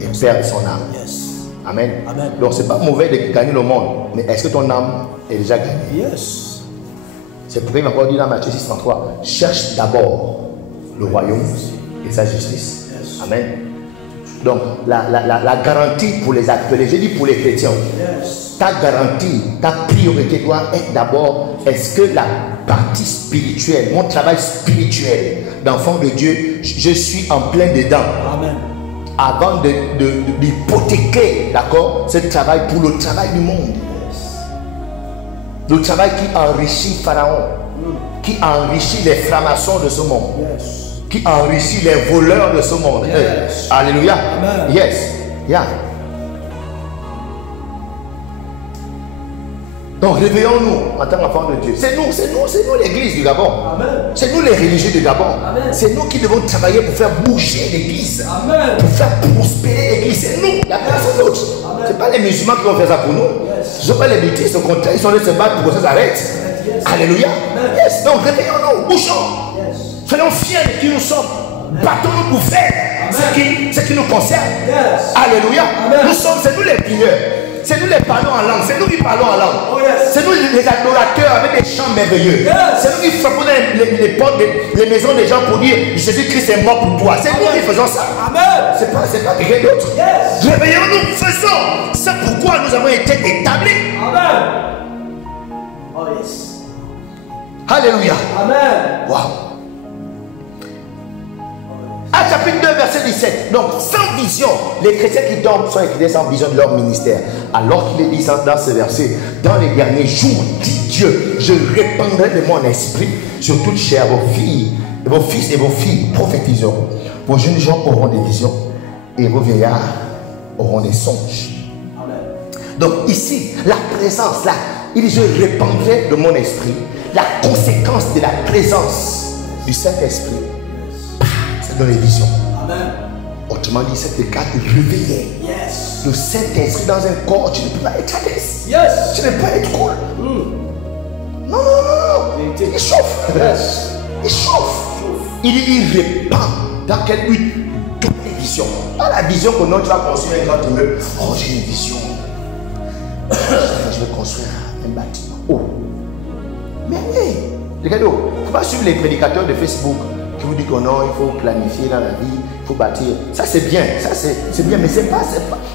et perdre son âme? Yes. Amen. Amen. Donc c'est pas mauvais de gagner le monde, mais est-ce que ton âme est déjà gagnée? Yes. C'est pourquoi il m'a encore dit dans Matthieu 6:33, cherche d'abord le royaume et sa justice. Yes. Amen. Donc la garantie pour les appelés, j'ai dit pour les chrétiens, Yes. ta garantie, ta priorité doit être d'abord, est-ce que la partie spirituelle, mon travail spirituel d'enfant de Dieu, je suis en plein dedans. Amen. Avant d'hypothéquer, d'accord, ce travail pour le travail du monde. Le travail qui enrichit Pharaon, qui enrichit les francs-maçons de ce monde, Yes. qui enrichit les voleurs de ce monde. Yes. Alléluia. Amen. Yes. Yeah. Donc réveillons-nous en tant qu'enfants de Dieu. C'est nous l'église du Gabon. Amen. C'est nous les religieux du Gabon. Amen. C'est nous qui devons travailler pour faire bouger l'église. Amen. Pour faire prospérer l'église. C'est nous, il n'y a personne d'autre. Amen. Ce n'est pas les musulmans qui vont faire ça pour nous. Yes. Ils n'ont pas les bêtises, au contraire, ils sont allés se battre pour que ça s'arrête. Yes. Alléluia. Amen. Yes. Donc réveillons-nous, bougeons. Yes. Soyons fiers de qui nous sommes. Battons-nous pour faire ce qui nous concerne. Yes. Alléluia. Amen. C'est nous les prieurs. C'est nous les parlons en langue. C'est nous qui parlons en langue. Oh, yes. C'est nous les adorateurs avec des chants merveilleux. Yes. C'est nous qui frappons les portes des maisons des gens pour dire Jésus-Christ est mort pour toi. C'est nous qui faisons ça. Amen. C'est pas quelqu'un d'autre. Yes. Réveillons-nous, faisons. C'est pourquoi nous avons été établis. Amen. Oh yes. Alléluia. Amen. Wow. Actes chapitre 2, verset 17. Donc, sans vision, les chrétiens qui dorment sont écoutés sans vision de leur ministère. Alors qu'il est dit dans ce verset, dans les derniers jours, dit Dieu, je répandrai de mon esprit sur toute chair. Vos filles, vos fils et vos filles prophétiseront. Vos jeunes gens auront des visions et vos vieillards auront des songes. Amen. Donc ici, la présence, là, il dit, je répandrai de mon esprit. La conséquence de la présence du Saint-Esprit, c'est dans les visions. Amen. Autrement dit, c'est le cas de réveiller. Yes. Le Saint-Esprit dans un corps, tu ne peux pas être à l'aise. Yes. Tu ne peux pas être cool. Non. Il chauffe. Yes. Il chauffe. Il répand. Dans quel but? Toutes les visions. Pas la vision que non, tu vas construire un grand immeuble. Oh, j'ai une vision. Je vais construire un bâtiment. Oh. Mais regardez, il ne faut pas suivre les prédicateurs de Facebook qui vous disent que non, il faut planifier dans la vie, il faut bâtir. Ça c'est bien, c'est bien, mais c'est pas.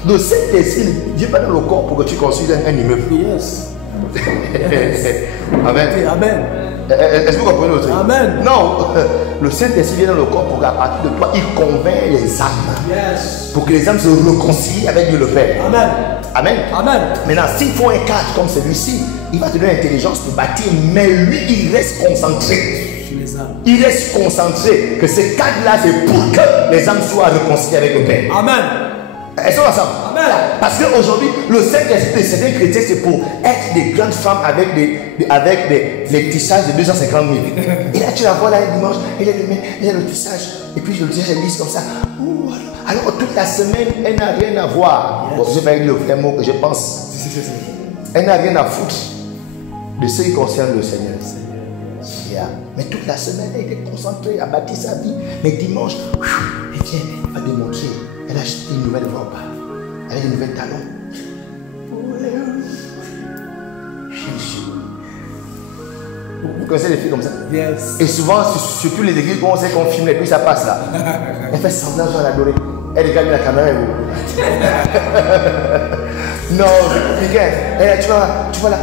Le Saint-Esprit ne vient pas dans le corps pour que tu construises un immeuble. Yes. Amen. Amen. Est-ce que vous comprenez le truc? Amen. Non, le Saint-Esprit vient dans le corps pour qu'à partir de toi, il convainc les âmes. Yes. Pour que les âmes se réconcilient avec Dieu le Père. Amen. Amen. Amen. Maintenant, s'il faut un cadre comme celui-ci, il va te donner l'intelligence pour bâtir, mais lui, il reste concentré. Sur les âmes. Il reste concentré que ce cadre-là, c'est pour que les âmes soient réconciliées avec le Père. Amen. Elles sont ensemble. Amen. Parce qu'aujourd'hui, le Saint-Esprit de certains chrétiens, c'est pour être des grandes femmes avec des tissages de 250 000. Et là, tu la vois là le dimanche, elle a le tissage. Et puis, le tissage, elle lisse comme ça. Ouh, alors, toute la semaine, elle n'a rien à voir. Bon, je vais dire le vrai mot que je pense. Elle n'a rien à foutre de ce qui concerne le Seigneur. Yeah. Mais toute la semaine, elle était concentrée à bâtir sa vie. Mais dimanche, elle vient, elle va démontrer Elle a acheté une nouvelle robe. Elle a des nouvelles talons. Vous connaissez les filles comme ça? Yes. Et souvent, surtout les églises où on sait qu'on filme et puis ça passe là. Elle fait semblant de l'adorer. Elle regarde la caméra et vous. Non, c'est compliqué. Elle, tu vois là.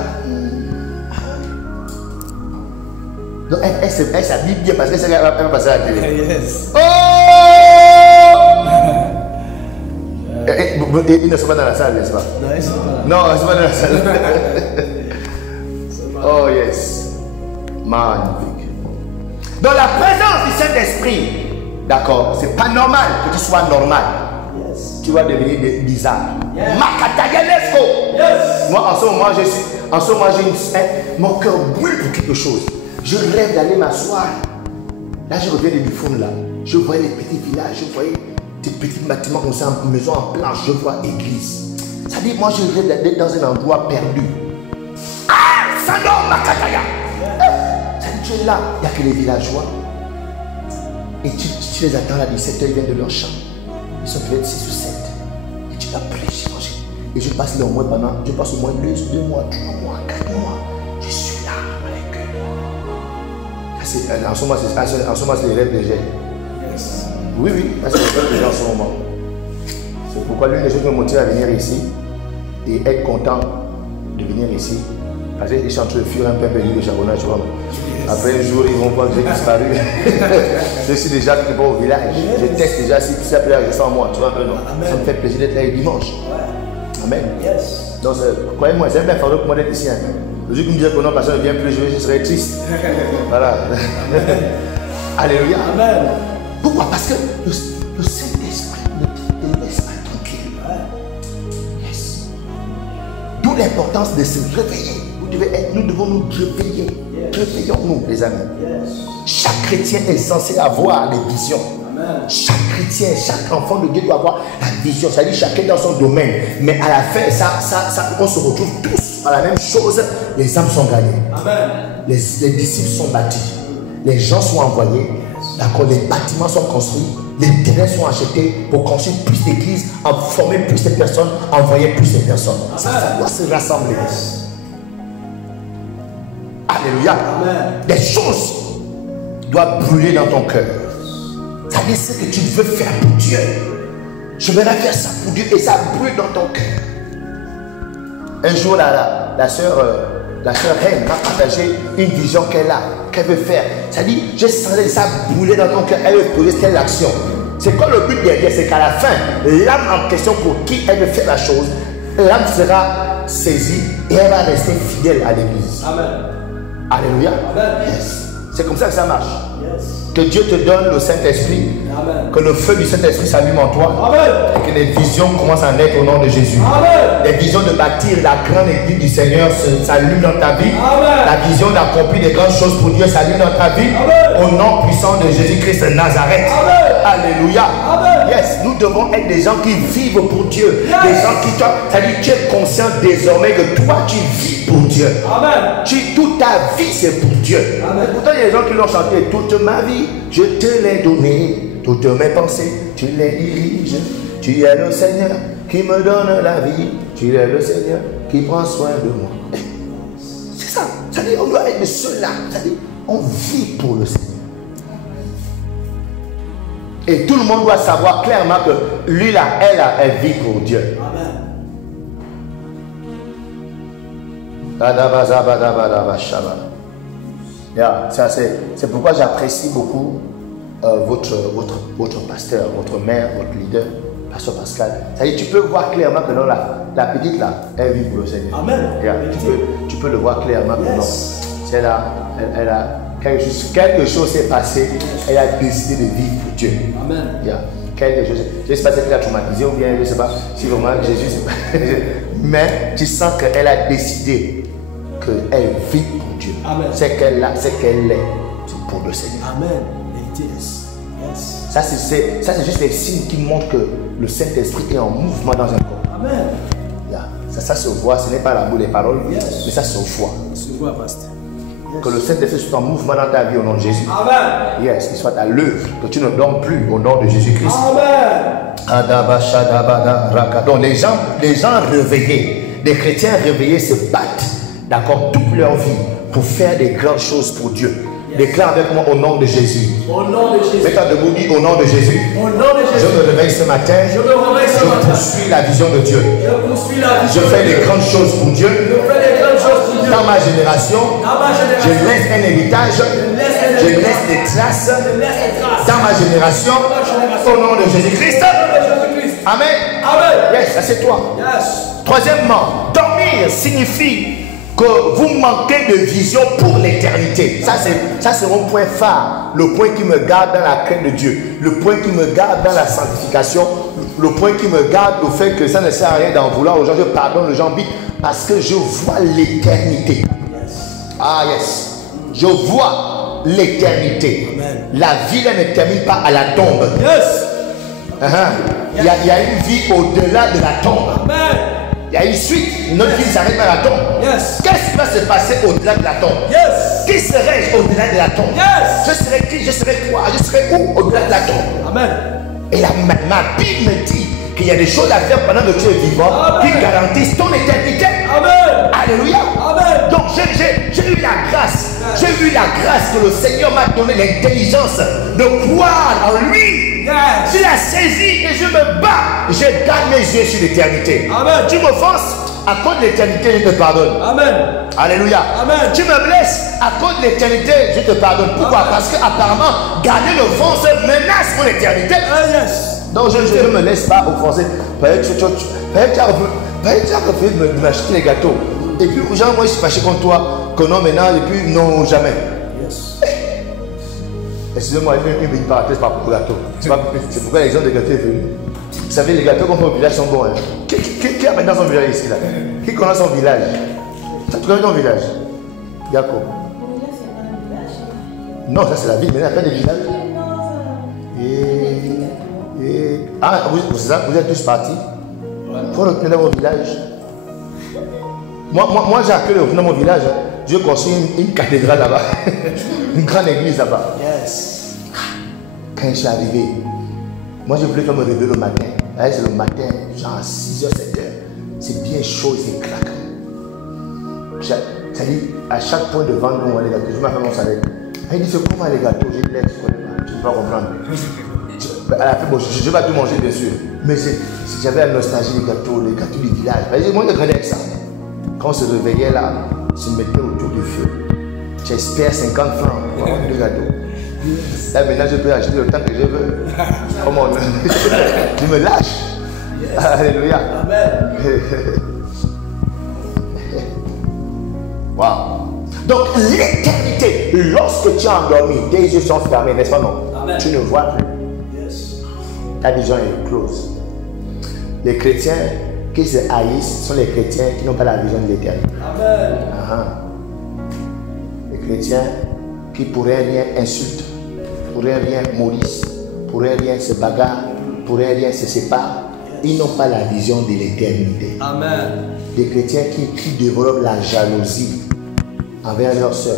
Donc elle s'habille bien parce qu'elle sait qu'elle va passer à la télé. Yes. Oh! Ils ne sont pas dans la salle, n'est-ce pas? Non, ils sont pas là. Non, ils ne sont pas dans la salle. Oh yes. Magnifique. Dans la présence du Saint-Esprit, d'accord, c'est pas normal que tu sois normal. Yes. Tu vas devenir bizarre. Yes. Makataganesco. Yes. Moi, en ce moment, mon cœur brûle pour quelque chose. Je rêve d'aller m'asseoir. Là, je reviens de Buffon, là. Je voyais les petits villages, je voyais des petits bâtiments comme ça, maison en planche, je vois église. Ça dit, moi, je rêve d'être dans un endroit perdu. Ah, Sandor Makataya. Ça dit, tu es là, il n'y a que les villageois. Et tu les attends là, 17h, ils viennent de leur champ. Ils sont peut-être 6 ou 7. Et tu vas prêcher. Et je passe là au moins deux mois, 3 mois, 4 mois. Je suis là avec eux. En ce moment, c'est les rêves de j'ai. Yes. Oui, c'est les rêves de j'ai en ce moment. C'est pourquoi l'une des choses qui me motive à venir ici et être content de venir ici, parce qu'ils sont en train de fuir un peu le charbonnage, tu vois. Après un jour, ils vont voir que j'ai disparu. Je suis déjà quelque part au village. Je teste déjà si ça peut rester en moi, tu vois un peu, non? Ça me fait plaisir d'être là le dimanche. Amen. Yes. Donc, croyez-moi, c'est un bien fardeau pour moi d'être ici. Hein. Le jour qui me dit que non, personne ne vient plus jouer, je serais triste. Voilà. Alléluia. Amen. Pourquoi? Parce que le Saint-Esprit ne te laisse pas tranquille. Yes. D'où l'importance de se réveiller. Nous devons nous réveiller. Yes. Réveillons-nous, les amis. Yes. Chaque chrétien est censé avoir des visions. Amen. Chaque chrétien, chaque enfant de Dieu doit avoir la vision. C'est-à-dire chacun dans son domaine. Mais à la fin, on se retrouve tous à la même chose. Les âmes sont gagnées. Amen. Les disciples sont bâtis. Les gens sont envoyés. D'accord, les bâtiments sont construits. Les terrains sont achetés pour construire plus d'églises, former plus de personnes, envoyer plus de personnes. Ça doit se rassembler. Alléluia. Amen. Des choses doivent brûler dans ton cœur. C'est-à-dire ce que tu veux faire pour Dieu. Je vais faire ça pour Dieu et ça brûle dans ton cœur. Un jour, la sœur Reine m'a partagé une vision qu'elle a, qu'elle veut faire. C'est-à-dire, je sentais ça brûler dans ton cœur. Elle veut poser telle action. C'est quoi le but derrière? C'est qu'à la fin, l'âme en question pour qui elle veut faire la chose, l'âme sera saisie et elle va rester fidèle à l'église. Amen. Alléluia. Amen. Yes. C'est comme ça que ça marche. Yes. Que Dieu te donne le Saint-Esprit. Amen. Que le feu du Saint-Esprit s'allume en toi. Amen. Et que les visions commencent à naître au nom de Jésus. Amen. Les visions de bâtir la grande église du Seigneur s'allument dans ta vie. Amen. La vision d'accomplir des grandes choses pour Dieu s'allume dans ta vie. Amen. Au nom puissant de Jésus-Christ de Nazareth. Amen. Alléluia. Amen. Yes, nous devons être des gens qui vivent pour Dieu. Yes. Des gens qui, c'est-à-dire tu es conscient désormais que toi tu vis pour Dieu. Amen. Toute ta vie c'est pour Dieu. Amen. Et pourtant il y a des gens qui l'ont chanté. Toute ma vie je te l'ai donnée. Toutes mes pensées tu les diriges. Tu es le Seigneur qui me donne la vie. Tu es le Seigneur qui prend soin de moi. C'est ça. C'est-à-dire on doit être de ceux-là. C'est-à-dire on vit pour le Seigneur. Et tout le monde doit savoir clairement que lui là, elle vit pour Dieu. Amen. Yeah, c'est pourquoi j'apprécie beaucoup votre pasteur, votre mère, votre leader, Pasteur Pascal. C'est-à-dire tu peux voir clairement que non, la petite là, elle vit pour le Seigneur. Amen. Yeah, tu peux le voir clairement que non. C'est là, elle a quelque chose s'est passé, elle a décidé de vivre pour Dieu. Amen. Yeah. Quelque chose. Je ne sais pas si elle a traumatisé ou bien je ne sais pas si vraiment Jésus. Mais tu sens qu'elle a décidé qu'elle vit pour Dieu. Amen. C'est qu'elle est, c'est pour le Seigneur. Amen. It is. Yes. Ça c'est juste les signes qui montrent que le Saint-Esprit est en mouvement dans un corps. Amen. Yeah. Ça se voit, ce n'est pas l'amour des paroles, Yes. mais ça se voit. Se voit, pasteur. Yes. Que le Saint-Esprit soit en mouvement dans ta vie au nom de Jésus. Amen. Yes, qu'il soit à l'œuvre, que tu ne dormes plus au nom de Jésus-Christ. Amen. Donc les gens réveillés, les chrétiens réveillés se battent, d'accord, toute leur vie pour faire des grandes choses pour Dieu. Déclare avec moi au nom de Jésus. Au nom de Jésus. Mets-toi debout, dis au nom de Jésus. Au nom de Jésus. Je me réveille ce matin. Je me réveille ce matin. Je poursuis la vision de Dieu. Je poursuis la vision. Je fais des grandes choses pour Dieu. Je fais des grandes choses pour Dieu. Dans ma génération, je laisse un héritage. Je laisse des traces. Dans ma génération, au nom de Jésus-Christ. Amen. Amen. Yes, assieds-toi. Yes. Troisièmement, dormir signifie que vous manquez de vision pour l'éternité. Ça c'est mon point phare, le point qui me garde dans la crainte de Dieu, le point qui me garde dans la sanctification, le point qui me garde au fait que ça ne sert à rien d'en vouloir aux gens. Je pardonne aux gens vite parce que je vois l'éternité. Ah yes, je vois l'éternité. La vie ne termine pas à la tombe. Yes. Il y a une vie au-delà de la tombe. Amen. Il y a une suite, notre vie s'arrête à la tombe. Yes. Qu'est-ce qui va se passer au-delà de la tombe? Yes. Qui serais-je au-delà de la tombe? Yes. Je serais qui? Je serais quoi? Je serais où au-delà de la tombe? Amen. Et ma Bible me dit qu'il y a des choses à faire pendant que tu es vivant. Amen. Qui garantissent ton éternité. Amen. Alléluia. Amen. Donc j'ai eu la grâce. Yes. J'ai eu la grâce que le Seigneur m'a donné l'intelligence de croire en lui. Yes. Je la saisis et je me bats. Je garde mes yeux sur l'éternité. Amen. Tu m'offenses, à cause de l'éternité, je te pardonne. Amen. Alléluia. Amen. Tu me blesses, à cause de l'éternité, je te pardonne. Pourquoi? Amen. Parce qu'apparemment, garder l'offense menace mon éternité. Yes. Donc je ne me laisse pas offenser. Tu as refusé de m'acheter les gâteaux. Et puis, genre, moi, je suis fâché contre toi. Que non, maintenant, et puis, non, jamais. Yes. Excusez-moi, une parenthèse par rapport au gâteau. C'est pourquoi l'exemple des gâteaux est venu. Vous savez, les gâteaux qu'on fait au village sont bons. Hein. Qui a maintenant son village ici là? Qui connaît son village? Tu connais ton village? Jacob. Non, ça c'est la ville, mais il n'y a pas de village. Ah, vous êtes tous partis? Il faut retourner dans mon village. Moi j'ai accueilli dans mon village. Je construis une cathédrale là-bas. Une grande église là-bas. Yes. Quand je suis arrivé, moi je voulais me réveiller le matin. C'est le matin, genre 6h, 7h. C'est bien chaud, c'est craquant. C'est-à-dire, à chaque point de vente où on voit les gâteaux, je m'appelle mon salaire. Il dit, c'est comment les gâteaux? J'ai dit, tu ne peux pas comprendre. À la fin, bon, je ne vais pas tout manger, bien sûr. Mais j'avais la nostalgie des gâteaux du village. Moi, je regardais avec ça. Quand on se réveillait là, je me mettais autour du feu. J'espère 50 francs pour avoir 2 gâteaux. Là maintenant je peux acheter le temps que je veux. Comment je me lâche. Yes. Alléluia. Amen. Wow. Donc l'éternité, lorsque tu es endormi, tes yeux sont fermés, n'est-ce pas non? Amen. Tu ne vois plus. Yes. Ta vision est close. Les chrétiens qui se haïssent sont les chrétiens qui n'ont pas la vision de l'éternité. Amen. Les chrétiens qui pourraient rien insultent, pourraient rien maudissent, pourraient rien se bagarrent, pourraient rien se séparent. Ils n'ont pas la vision de l'éternité. Amen. Des chrétiens qui développent la jalousie envers leurs soeurs.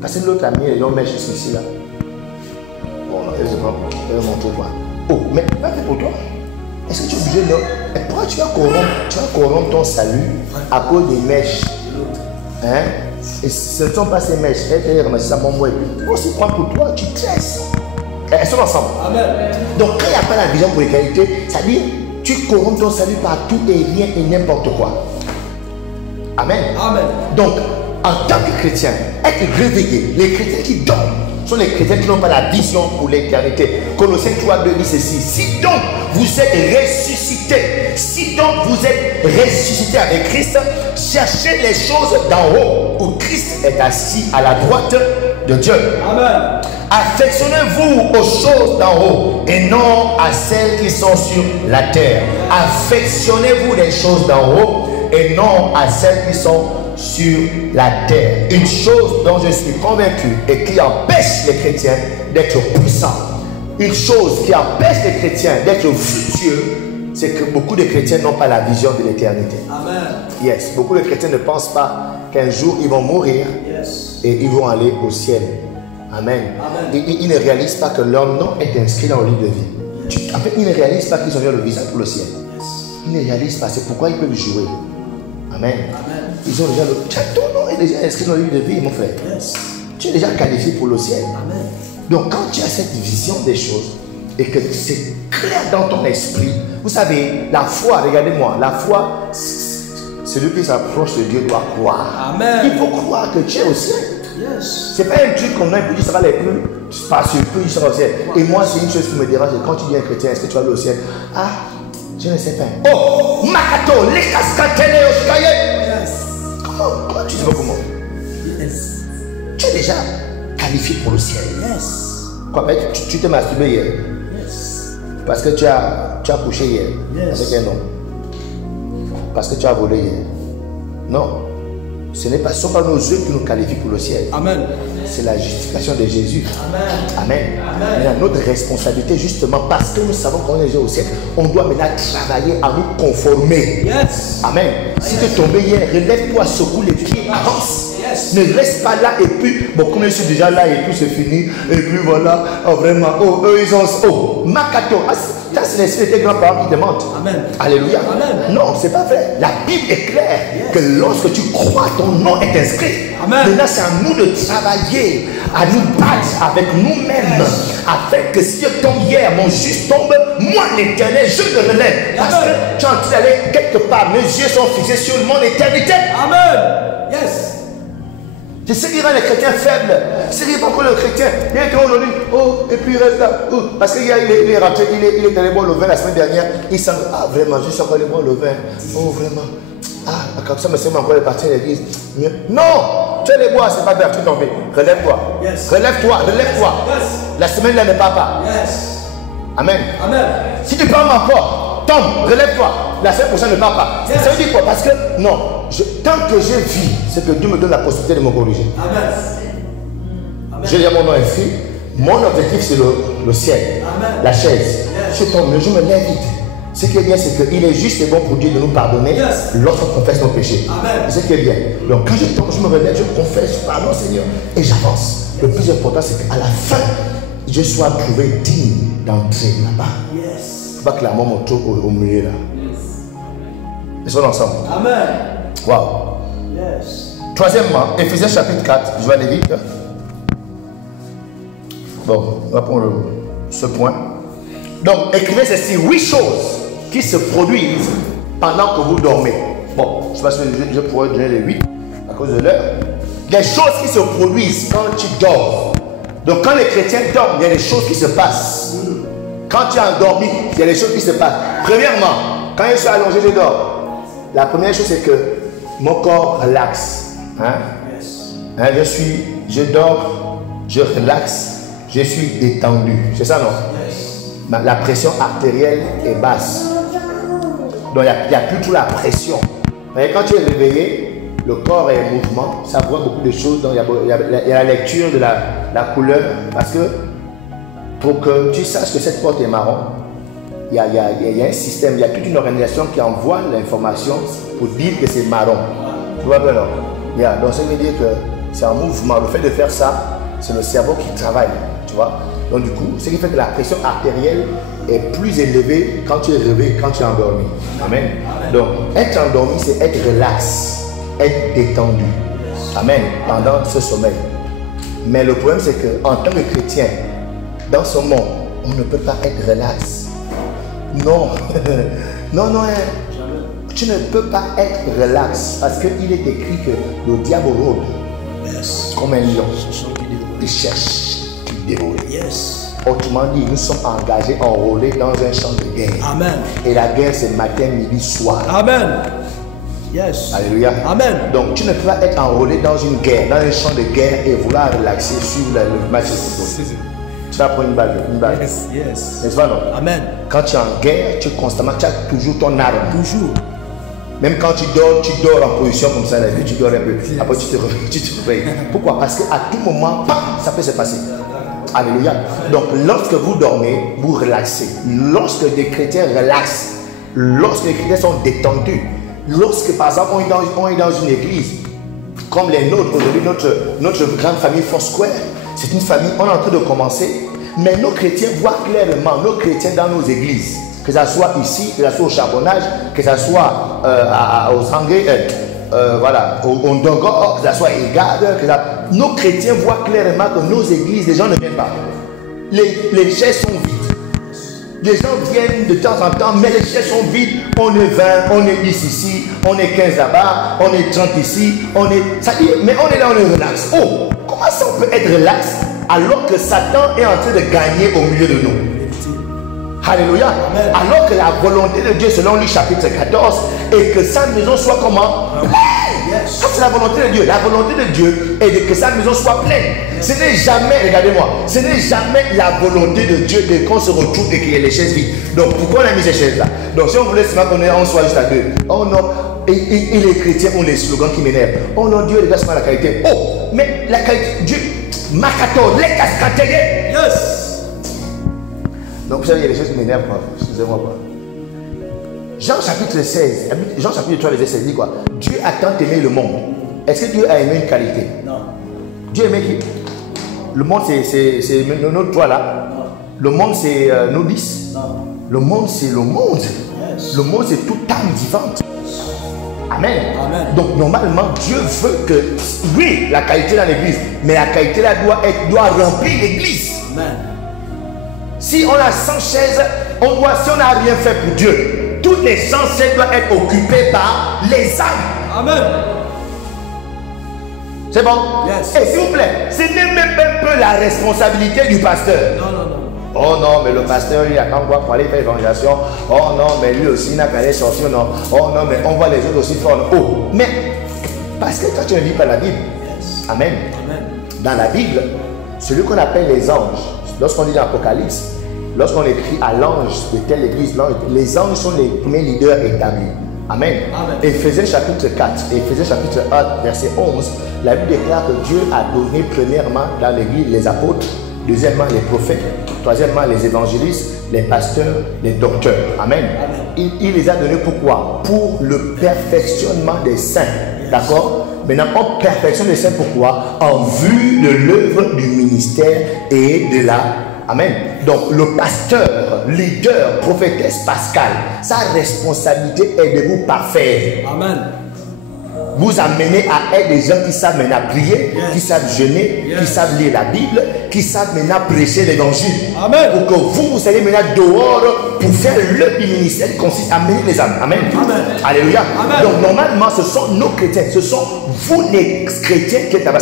Parce que l'autre ami, ils ont mis ici là. Bon, je vais montrer quoi. Oh, mais pas fait pour toi. Est-ce que tu es obligé de... Pourquoi tu vas corrompre ton salut à cause des mèches? Hein? Et ce ne sont pas ces mèches. Elles ramassent ça, mon moi. Tu peux aussi prendre pour toi, tu tresses. Elles sont ensemble. Amen. Donc quand il n'y a pas la vision pour l'égalité, c'est-à-dire tu corrompes ton salut par tout et rien et n'importe quoi. Amen. Amen. Donc, en tant que chrétien, être réveillé, les chrétiens qui dorment sont les chrétiens qui n'ont pas la vision pour l'éternité. Colossiens 3:2 dit ceci. Si donc vous êtes ressuscités, avec Christ, cherchez les choses d'en haut, où Christ est assis à la droite de Dieu. Amen. Affectionnez-vous aux choses d'en haut et non à celles qui sont sur la terre. Affectionnez-vous des choses d'en haut et non à celles qui sont sur la terre. Une chose dont je suis convaincu et qui empêche les chrétiens d'être puissants, une chose qui empêche les chrétiens d'être fructueux, c'est que beaucoup de chrétiens n'ont pas la vision de l'éternité. Amen. Yes, beaucoup de chrétiens ne pensent pas qu'un jour ils vont mourir, yes, et ils vont aller au ciel. Amen. Amen. Ils ne réalisent pas que leur nom est inscrit dans le livre de vie. Yes. En fait, ils ne réalisent pas qu'ils ont vers le visage pour le ciel. Ils ne réalisent pas. C'est pourquoi ils peuvent jouer. Amen. Ils ont déjà le. Ton nom est déjà inscrit dans le livre de vie, mon frère. Tu es déjà qualifié pour le ciel. Amen. Donc, quand tu as cette vision des choses et que c'est clair dans ton esprit, vous savez, la foi, regardez-moi, la foi, celui qui s'approche de Dieu doit croire. Amen. Il faut croire que tu es au ciel. Yes. C'est pas un truc comme ça, il peut dire ça va les plus, parce que il sera au ciel. Et moi, c'est une chose qui me dérange, quand tu dis un chrétien, est-ce que tu vas aller au ciel? Ah, je ne sais pas. Oh, Makato, les cascatelles au cahier. Comment tu sais pas comment? Yes. Tu es déjà qualifié pour le ciel. Yes. Quoi, tu t'es masturbé hier? Yes. Parce que tu as couché hier Yes. avec un homme. Parce que tu as volé hier. Non. Ce n'est pas, ce ne sont pas nos yeux qui nous qualifient pour le ciel. Amen. C'est la justification de Jésus. Amen. Amen. Maintenant, notre responsabilité, justement, parce que nous savons qu'on est déjà au ciel, on doit maintenant travailler à nous conformer. Yes. Amen. Si tu es tombé hier, relève-toi, secoue les pieds, avance. Yes. Ne reste pas là et puis, bon, comme je suis déjà là et puis c'est fini, et puis voilà, oh vraiment, oh, eux ils ont, oh, Makato, ah, ça c'est l'esprit de tes grands-parents qui te mentent. Amen. Alléluia. Amen. Non, c'est pas vrai. La Bible est claire que lorsque tu crois, ton nom est inscrit. Amen. Maintenant, c'est à nous de travailler, à nous battre avec nous-mêmes, afin que si je tombe hier, mon juste tombe, moi l'éternel, je le relève. Parce que tu es en train d'aller quelque part, mes yeux sont fixés sur mon éternité. Amen. Yes. C'est ce qui rend les chrétiens faibles. C'est ce qui rend le chrétien. Il est aujourd'hui, oh, et puis il reste là. Oh, parce qu'il est rentré, il est allé boire le vin la semaine dernière. Il sent, ah vraiment, je suis encore allé boire le vin. Oh vraiment. Ah, comme ça, monsieur m'a encore parti à l'église. Non, tu es allé boire, c'est pas grave, tu es tombé. Relève-toi. Yes. Relève-toi, relève-toi. Yes. La semaine là ne part pas. Yes. Amen. Amen. Si tu parles encore, tombe, relève-toi. La semaine prochaine ne part pas. Yes. Ça veut dire quoi? Parce que non, tant que je vis, c'est que Dieu me donne la possibilité de me corriger. Amen. Amen. J'ai déjà mon nom inscrit. Mon objectif c'est le ciel, Amen. la chaise. Yes. Je tombe, je me lève vite. Ce qui est bien, c'est qu'il est juste et bon pour Dieu de nous pardonner Yes. lorsqu'on confesse nos péchés. Amen. C'est ce qui est bien. Donc quand je tombe, je me relève, je confesse, je pardonne Seigneur et j'avance. Le plus important, c'est qu'à la fin, je sois trouvé digne d'entrer là-bas. Yes. Pas que la mort me trouve au milieu là. Ils sont ensemble. Amen. Waouh. Yes. Troisièmement, Éphésiens chapitre 4, je vais aller vite. Bon, on va prendre ce point. Donc, écrivez ceci, 8 choses qui se produisent pendant que vous dormez. Bon, je ne sais pas si je pourrais donner les 8 à cause de l'heure. Les choses qui se produisent quand tu dors. Donc, quand les chrétiens dorment, il y a des choses qui se passent. Quand tu es endormi, il y a des choses qui se passent. Premièrement, quand je suis allongé, je dors. La première chose, c'est que mon corps relaxe. Hein? Yes. Hein, je dors, je relaxe, je suis détendu. C'est ça, non? Yes. La pression artérielle est basse. Donc, il n'y a plus toute la pression. Mais quand tu es réveillé, le corps est en mouvement, ça voit beaucoup de choses. Donc, il y a la lecture de la couleur. Parce que pour que tu saches que cette porte est marron, il y a un système, il y a toute une organisation qui envoie l'information pour dire que c'est marron. Tu vois bien, non? Donc, ça veut dire que c'est un mouvement. Le fait de faire ça, c'est le cerveau qui travaille. Tu vois? Donc, du coup, ce qui fait que la pression artérielle est plus élevée quand tu es réveillé, quand tu es endormi. Amen. Donc, être endormi, c'est être relax, être détendu. Amen. Pendant ce sommeil. Mais le problème, c'est qu'en tant que chrétien, dans ce monde, on ne peut pas être relax. Non. Non. Tu ne peux pas être relax parce qu'il est écrit que le diable rôde comme un lion. Il cherche qui dévore. Yes. Autrement dit, nous sommes engagés, enrôlés dans un champ de guerre. Amen. Et la guerre, c'est matin, midi, soir. Amen. Yes. Alléluia. Amen. Donc, tu ne peux pas être enrôlé dans une guerre, dans un champ de guerre et vouloir relaxer sur le match de football. Tu vas prendre une balle. Yes. Yes. N'est-ce pas, non? Amen. Quand tu es en guerre, tu as toujours ton arme. Toujours. Même quand tu dors en position comme ça, là, tu dors un peu. Après, tu te réveilles. Pourquoi? Parce qu'à tout moment, bam, ça peut se passer. Alléluia. Donc, lorsque vous dormez, vous relaxez. Lorsque des chrétiens relaxent, lorsque les chrétiens sont détendus, lorsque, par exemple, on est dans une église, comme les nôtres, aujourd'hui, notre grande famille Foursquare, c'est une famille, on est en train de commencer. Mais nos chrétiens voient clairement, nos chrétiens dans nos églises, que ce soit ici, que ce soit au charbonnage, que ce soit aux Sangué, voilà, au Ndongo, que ce soit à Egade, nos chrétiens voient clairement que nos églises, les gens ne viennent pas. Les chaises sont vides. Les gens viennent de temps en temps, mais les chaises sont vides. On est 20, on est 10 ici, on est 15 là-bas, on est 30 ici, on est... Ça dit, mais on est là, on est relax. Oh, comment ça on peut être relax alors que Satan est en train de gagner au milieu de nous? Alléluia. Amen. Alors que la volonté de Dieu, selon Luc chapitre 14, est que sa maison soit comment? Ça, c'est la volonté de Dieu. La volonté de Dieu est que sa maison soit pleine. Ce n'est jamais, regardez-moi, ce n'est jamais la volonté de Dieu qu'on se retrouve et qu'il y ait les chaises vides. Donc, pourquoi on a mis ces chaises-là? Donc, si on voulait seulement qu'on soit juste à deux. Oh non, et les chrétiens ont les slogans qui m'énervent. Oh non, Dieu regarde seulement la qualité. Oh, mais la qualité, Dieu, Makato, les cascades. Yes. Donc, vous savez, il y a des choses qui m'énervent, quoi. Excusez-moi, quoi. Jean chapitre 16, Jean chapitre 3, verset 16 dit quoi? Dieu a tant aimé le monde. Est-ce que Dieu a aimé une qualité? Non. Dieu a aimé qui? Le monde, c'est notre toi là. Non. Le monde, c'est nos 10. Non. Le monde, c'est le monde. Yes. Le monde, c'est toute âme vivante. Amen. Amen. Donc, normalement, Dieu veut que, oui, la qualité dans l'église, mais la qualité là doit remplir l'église. Amen. Si on a 100 chaises, si on n'a rien fait pour Dieu, toutes les 100 chaises doivent être occupées par les âmes. Amen. C'est bon? Yes. Et s'il vous plaît, ce n'est même pas un peu la responsabilité du pasteur. Non, non, non. Oh non, mais le pasteur, il a quand même pour aller faire l'évangélisation. Oh non, mais lui aussi, il n'a qu'à aller sortir. Non. Oh non, mais on voit les autres aussi faire. Oh, mais parce que quand tu ne lis pas la Bible, yes. Amen. Amen. Dans la Bible, celui qu'on appelle les anges, lorsqu'on dit dans l'Apocalypse, lorsqu'on écrit à l'ange de telle église, les anges sont les premiers leaders établis. Amen. Amen. Éphésiens chapitre 4, Éphésiens chapitre 1, verset 11, la Bible déclare que Dieu a donné premièrement dans l'église les apôtres, deuxièmement les prophètes, troisièmement les évangélistes, les pasteurs, les docteurs. Amen. Amen. Il les a donnés pourquoi? Pour le perfectionnement des saints. D'accord? Maintenant, on perfectionne les saints pourquoi? En vue de l'œuvre du ministère et de la... Amen. Donc, le pasteur, leader, prophétesse Pascal, sa responsabilité est de vous parfaire. Amen. Vous amener à être des gens qui savent maintenant prier, yes. Qui savent jeûner, yes. Qui savent lire la Bible, qui savent maintenant prêcher l'évangile. Amen. Pour que vous allez maintenant dehors pour faire le ministère qui consiste à amener les âmes. Amen. Amen. Alléluia. Amen. Donc, normalement, ce sont nos chrétiens, ce sont vous les chrétiens qui êtes là-bas.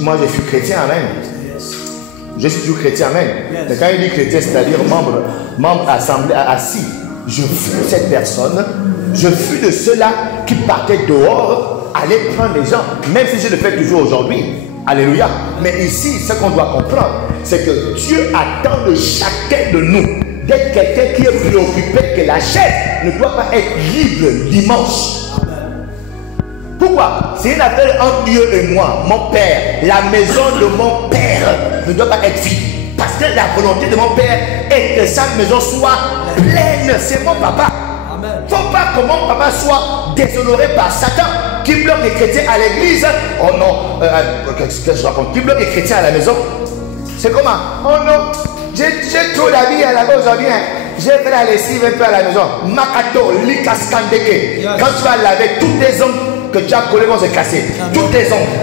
Moi, je suis chrétien. Amen. Je suis toujours chrétien, amen. Yes. Mais quand il dit chrétien, c'est-à-dire membre assemblée assis, je fus cette personne, je fus de ceux-là qui partaient dehors, aller prendre les gens, même si je le fais toujours aujourd'hui. Alléluia. Mais ici, ce qu'on doit comprendre, c'est que Dieu attend de chacun de nous d'être quelqu'un qui est préoccupé que la chaise ne doit pas être libre dimanche. Pourquoi? C'est une affaire entre Dieu et moi, mon père. La maison de mon père ne doit pas être vide. Parce que la volonté de mon père est que sa maison soit pleine. C'est mon papa. Il ne faut pas que mon papa soit déshonoré par Satan qui bloque les chrétiens à l'église. Oh non, qu'est-ce que je raconte? Qui bloque les chrétiens à la maison? C'est comment? Oh non, j'ai trop d'habits à la maison aujourd'hui. J'ai fait la lessive un peu à la maison. Makato, likaskandeke. Quand tu vas laver tous tes ongles que tu as collés vont se casser. Tous tes ongles.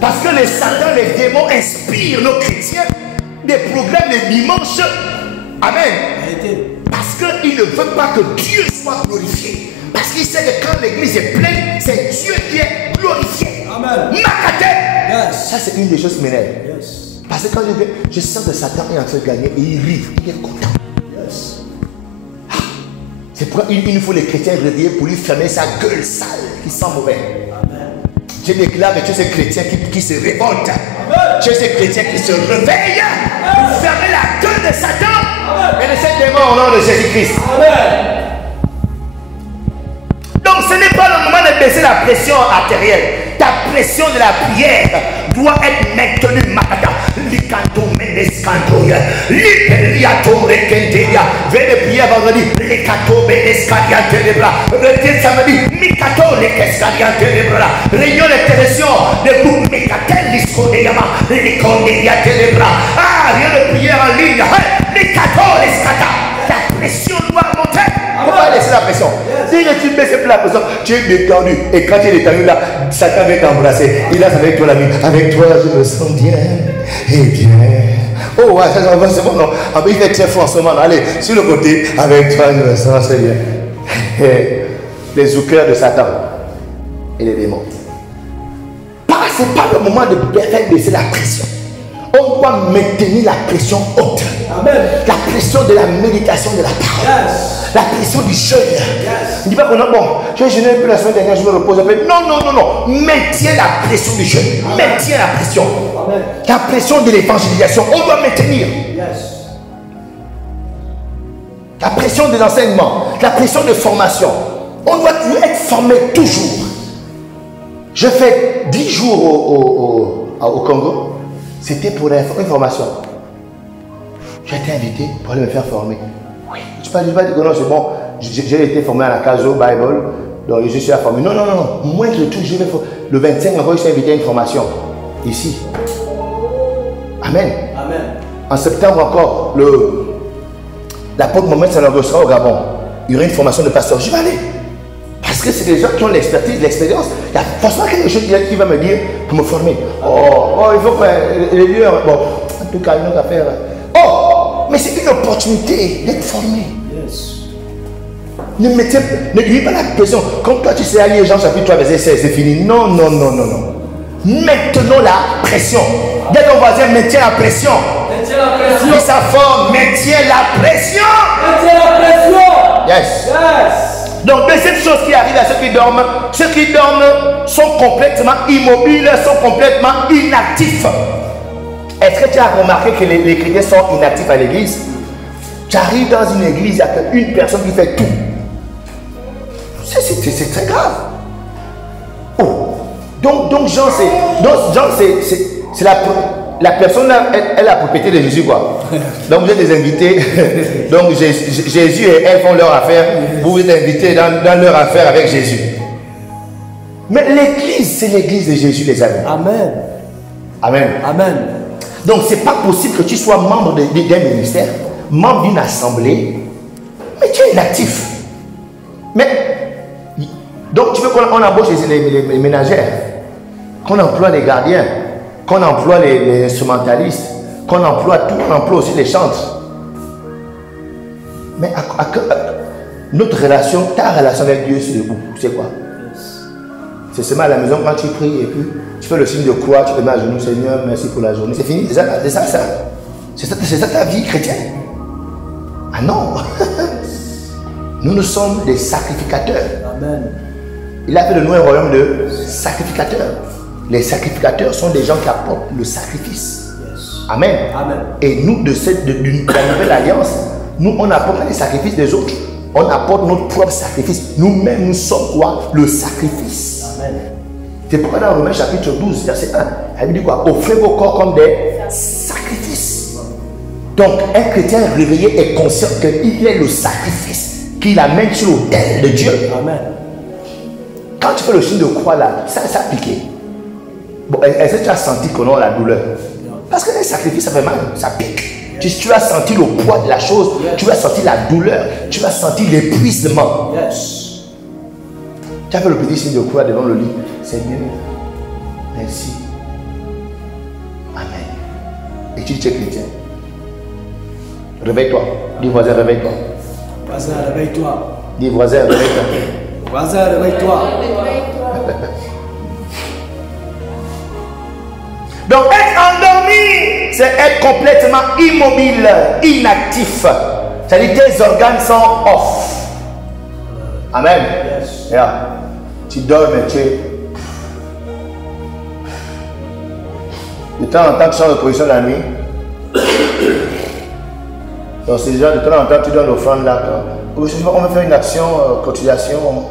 Parce que les satans, les démons inspirent nos chrétiens des programmes de dimanche. Amen. Parce qu'il ne veut pas que Dieu soit glorifié. Parce qu'il sait que quand l'église est pleine, c'est Dieu qui est glorifié. Amen. Makate. Yes. Ça, c'est une des choses qui m'énerve. Yes. Parce que quand je sens que Satan est en train de gagner et il rit, il est content. Yes. C'est pourquoi il nous faut les chrétiens réveillés pour lui fermer sa gueule sale qui sent mauvais. Amen. Je déclare que tu es ces chrétiens qui se révoltent. Amen. Tu es ces chrétiens qui se réveillent pour fermer la gueule de Satan. Amen. Et de cette démon au nom de Jésus-Christ. Donc ce n'est pas le moment de baisser la pression artérielle. Ta pression de la prière doit être maintenue. Makata, likanto, mendeskanto, Alléluia. Venez prier vendredi. Retiens samedi. Réunion d'intercession de groupe Mikatel Liscodéama. Ah, rien de prière en ligne. La pression doit monter. Il ne faut pas laisser la pression. Si tu baisses la pression, tu es détendu. Et quand tu es détendu là, Satan va t'embrasser. Il danse avec toi l'ami. Avec toi, je me sens bien. Et bien. Oh, ouais, c'est bon, non. Il fait très fort en ce moment. Allez, sur le côté, avec toi, je me sens bien. Les zoukers de Satan et les démons. Ce n'est pas le moment de faire baisser la pression. On doit maintenir la pression haute. Amen. La pression de la méditation de la parole. Yes. La pression du jeûne. Yes. Ne dis pas que non, bon, j'ai jeûné un peu la semaine dernière, je me repose un peu. Non, non, non, non. Maintiens la pression du jeûne. Maintiens la pression. Amen. La pression de l'évangélisation. On doit maintenir. Yes. La pression de l'enseignement. La pression de formation. On doit être formé toujours. Je fais 10 jours au Congo. C'était pour une formation. J'ai été invité pour aller me faire former. Oui. Je ne dis pas que non, c'est bon. J'ai été formé à la Caso Bible. Donc je suis à former. Non, non, non, non. Moi, je vais le 25 encore, je suis invité à une formation. Ici. Amen. Amen. En septembre encore, l'apôtre Mohamed Salongo sera au Gabon. Il y aura une formation de pasteur. Je vais aller. Parce que c'est des gens qui ont l'expertise, l'expérience. Il y a forcément quelque chose qui va me dire pour me former. Oh, il faut que les lieux. Bon, en tout cas, une autre affaire. Oh, mais c'est une opportunité d'être formé. Yes. Ne lui pas la pression. Comme toi, tu sais aller, Jean chapitre 3, verset 16, c'est fini. Non, non, non, non, non. Maintenons la pression. Dès ton voisin, maintiens la pression. Maintiens la pression. Dis ça fort, maintiens la pression. Maintiens la pression. Yes. Yes. Donc, deuxième chose qui arrive à ceux qui dorment sont complètement immobiles, sont complètement inactifs. Est-ce que tu as remarqué que les chrétiens sont inactifs à l'église? Tu arrives dans une église, il n'y a qu'une personne qui fait tout. C'est très grave. Oh. Donc Jean, c'est la personne, elle a la propriété de Jésus, quoi. Donc vous êtes des invités. Donc Jésus et elle font leur affaire. Vous êtes invités dans leur affaire avec Jésus. Mais l'église, c'est l'église de Jésus, les amis. Amen. Amen. Amen. Donc c'est pas possible que tu sois membre d'un ministère, membre d'une assemblée, mais tu es inactif. Mais donc tu veux qu'on embauche les ménagères, qu'on emploie les gardiens, qu'on emploie les instrumentalistes, qu'on emploie tout, on emploie aussi les chantres. Mais notre relation, ta relation avec Dieu, c'est où? C'est quoi? C'est seulement à la maison quand tu pries et puis tu fais le signe de croix, tu te mets à genoux, Seigneur, merci pour la journée. C'est fini, c'est ça ta vie chrétienne? Ah non. Nous sommes des sacrificateurs. Amen. Il a fait de nous un royaume de sacrificateurs. Les sacrificateurs sont des gens qui apportent le sacrifice. Yes. Amen. Amen. Et nous, de la nouvelle alliance, nous, on n'apporte pas les sacrifices des autres. On apporte notre propre sacrifice. Nous-mêmes, nous sommes quoi? Le sacrifice. Amen. C'est pourquoi dans Romains chapitre 12, verset 1, elle dit quoi? Offrez vos corps comme des sacrifices. Donc, un chrétien réveillé est conscient qu'il est le sacrifice qu'il amène sur l'autel de Dieu. Amen. Quand tu fais le signe de croix là, ça a piqué. Bon, est-ce que tu as senti qu'on a la douleur? Parce que les sacrifices, ça fait mal, ça pique. Tu as senti le poids de la chose, tu as senti la douleur, tu as senti l'épuisement. Yes. Tu as fait le petit signe de croix devant le lit. Seigneur, merci. Amen. Et tu dis, tu es chrétien. Réveille-toi. Dis voisin, réveille-toi. Voisin, réveille-toi. Dis voisin, réveille-toi. Voisin, réveille-toi. Donc être endormi, c'est être complètement immobile, inactif. C'est-à-dire tes organes sont off. Amen. Yes. Yeah. Tu dors, mais tu es... De temps en temps, tu changes de position la nuit. Donc c'est déjà de temps en temps, tu donnes l'offrande là. On va faire une action, cotisation.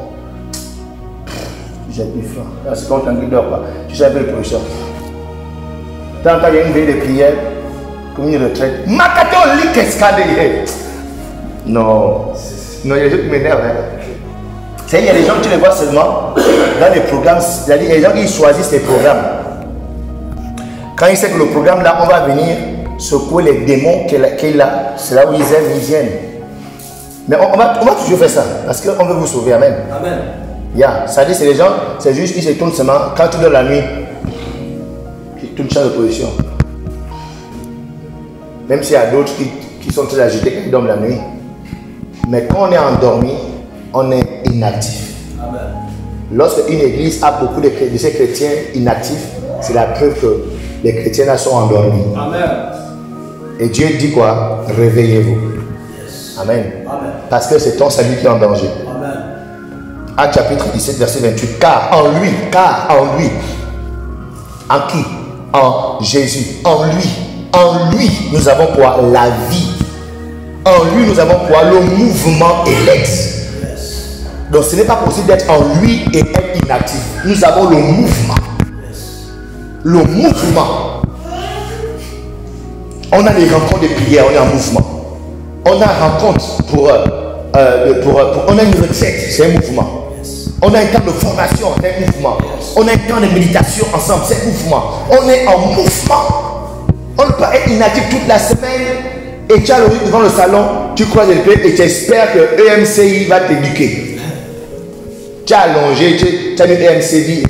J'ai plus faim. C'est quand on dort pas. Tu changes un peu de position. De temps en temps, il y a une veille de prière. comme une retraite. Makato lit qu'est-ce non. Non, il y a des gens qui m'énervent. Hein. Il y a des gens qui les voient seulement dans les programmes. C'est-à-dire, il y a des gens qui choisissent les programmes. Quand ils savent que le programme là, on va venir secouer les démons qu'il a, c'est là où ils viennent. Mais on va toujours faire ça parce qu'on veut vous sauver. Amen. Amen. Yeah. Ça dit, c'est les gens, c'est juste qu'ils se tournent seulement quand tu dors la nuit. Une change de position. Même s'il y a d'autres qui sont très agités quand ils dorment la nuit. Mais quand on est endormi, on est inactif. Amen. Lorsque une église a beaucoup de ces chrétiens inactifs, c'est la preuve que les chrétiens là sont endormis. Amen. Et Dieu dit quoi? Réveillez-vous. Yes. Amen. Amen. Parce que c'est ton salut qui est en danger. Amen. Acte chapitre 17, verset 28. Car en lui, en qui? En Jésus, en lui, nous avons quoi? La vie. En lui, nous avons quoi? Le mouvement élect. Yes. Donc, ce n'est pas possible d'être en lui et être inactif. Nous avons le mouvement. Yes. Le mouvement. On a des rencontres de prière, on est en mouvement. On a une rencontre on a une retraite, c'est un mouvement. On a un temps de formation, c'est un mouvement. On a un temps de méditation ensemble, c'est un mouvement. On est en mouvement. On ne peut pas être inactif toute la semaine et tu as le devant le salon, tu croises les pieds et tu espères que EMCI va t'éduquer. Tu as allongé, tu as mis EMCI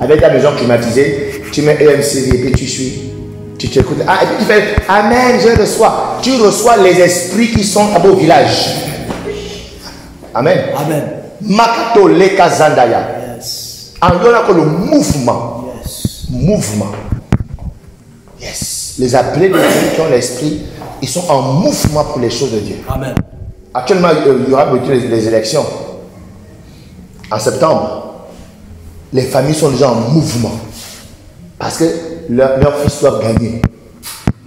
avec ta maison climatisée, tu mets EMCI et puis tu suis. Tu t'écoutes. Ah, et puis tu fais Amen, je reçois. Tu reçois les esprits qui sont à vos villages. Amen. Amen. Makato leka zandaya. Yes. En lui, on a le mouvement. Yes. Mouvement. Yes. Les appelés de Dieu qui ont l'esprit, ils sont en mouvement pour les choses de Dieu. Amen. Actuellement, il y aura les élections. En septembre, les familles sont déjà en mouvement. Parce que leurs fils doivent gagner.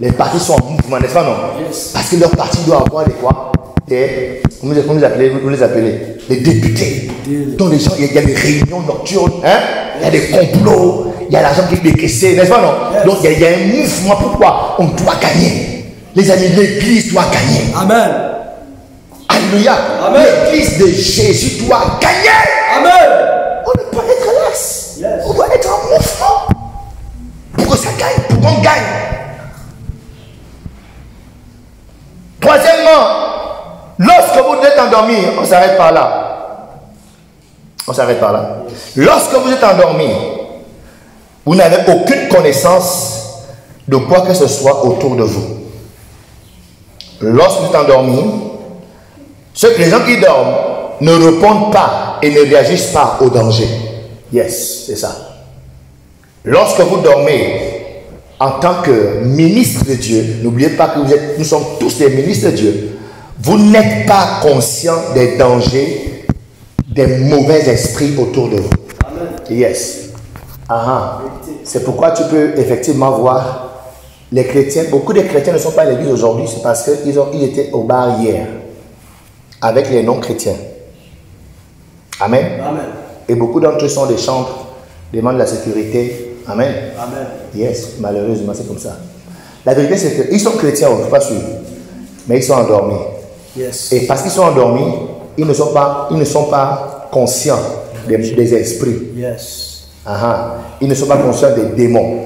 Les partis sont en mouvement, n'est-ce pas non? Yes. Parce que leur parti doit avoir des quoi? Comment vous les appelez? Les députés. Donc les gens, il y a des réunions nocturnes, hein? Il y a des complots, il y a l'argent qui est décaissé, n'est-ce pas non? Yes. Donc il y a un mouvement. Pourquoi? On doit gagner. Les amis, l'église doit gagner. Amen. Alléluia. Amen. L'église de Jésus doit gagner. Amen. On ne peut pas être lasse. Yes. On doit être en mouvement. Pour que ça gagne, pour qu'on gagne. Troisièmement, lorsque vous êtes endormi, on s'arrête par là. On s'arrête par là. Lorsque vous êtes endormi, vous n'avez aucune connaissance de quoi que ce soit autour de vous. Lorsque vous êtes endormi, les gens qui dorment ne répondent pas et ne réagissent pas au danger. Yes, c'est ça. Lorsque vous dormez en tant que ministre de Dieu, n'oubliez pas que nous sommes tous des ministres de Dieu. Vous n'êtes pas conscient des dangers, des mauvais esprits autour de vous. Amen. Yes. C'est pourquoi tu peux effectivement voir les chrétiens. Beaucoup de chrétiens ne sont pas à l'église aujourd'hui, c'est parce qu'ils étaient au bar hier avec les non-chrétiens. Amen. Amen. Et beaucoup d'entre eux sont des chantres, des membres de la sécurité. Amen. Amen. Yes, malheureusement, c'est comme ça. La vérité, c'est qu'ils sont chrétiens, on ne peut pas suivre. Mais ils sont endormis. Yes. Et parce qu'ils sont endormis, ils ne sont pas conscients des esprits. Yes. Ils ne sont pas conscients des démons.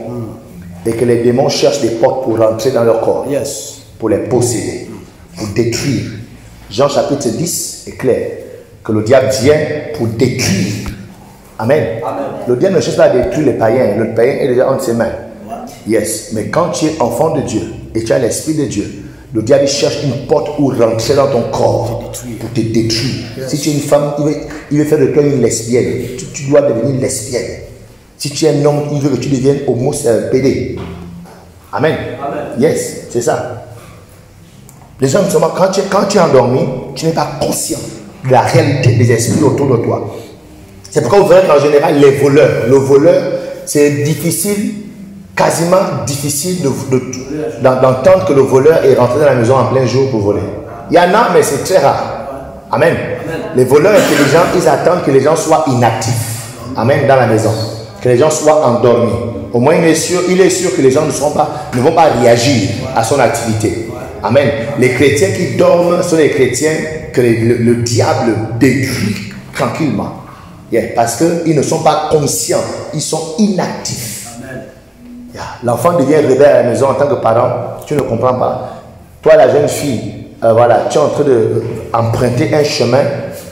Et que les démons cherchent des portes pour rentrer dans leur corps. Yes. Pour les posséder. Pour détruire. Jean chapitre 10 est clair. Que le diable vient pour détruire. Amen. Amen. Le diable ne cherche pas à détruire les païens. Le païen est déjà entre ses mains. Yes. Mais quand tu es enfant de Dieu et tu as l'esprit de Dieu, le diable cherche une porte où rentrer dans ton corps pour te détruire. Yes. Si tu es une femme, il veut faire de toi une lesbienne. Tu dois devenir lesbienne. Si tu es un homme, il veut que tu deviennes pédé. Amen. Amen. Yes, c'est ça. Les gens, quand tu es endormi, tu n'es pas conscient de la réalité des esprits autour de toi. C'est pourquoi vous verrez qu'en général, les voleurs, le voleur, c'est difficile, quasiment difficile d'entendre que le voleur est rentré dans la maison en plein jour pour voler. Il y en a, mais c'est très rare. Amen. Amen. Les voleurs intelligents, ils attendent que les gens soient inactifs. Amen. Dans la maison. Que les gens soient endormis. Au moins, il est sûr que les gens ne vont pas réagir à son activité. Amen. Les chrétiens qui dorment sont les chrétiens que le diable détruit tranquillement. Yeah, parce qu'ils ne sont pas conscients, ils sont inactifs. Yeah. L'enfant devient rebelle à la maison en tant que parent, tu ne comprends pas. Toi, la jeune fille, voilà, tu es en train d'emprunter un chemin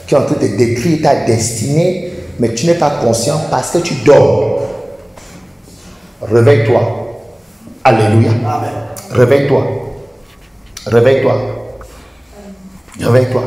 qui est en train de détruire ta destinée, mais tu n'es pas conscient parce que tu dors. Réveille-toi. Alléluia. Amen. Réveille-toi. Réveille-toi. Réveille-toi.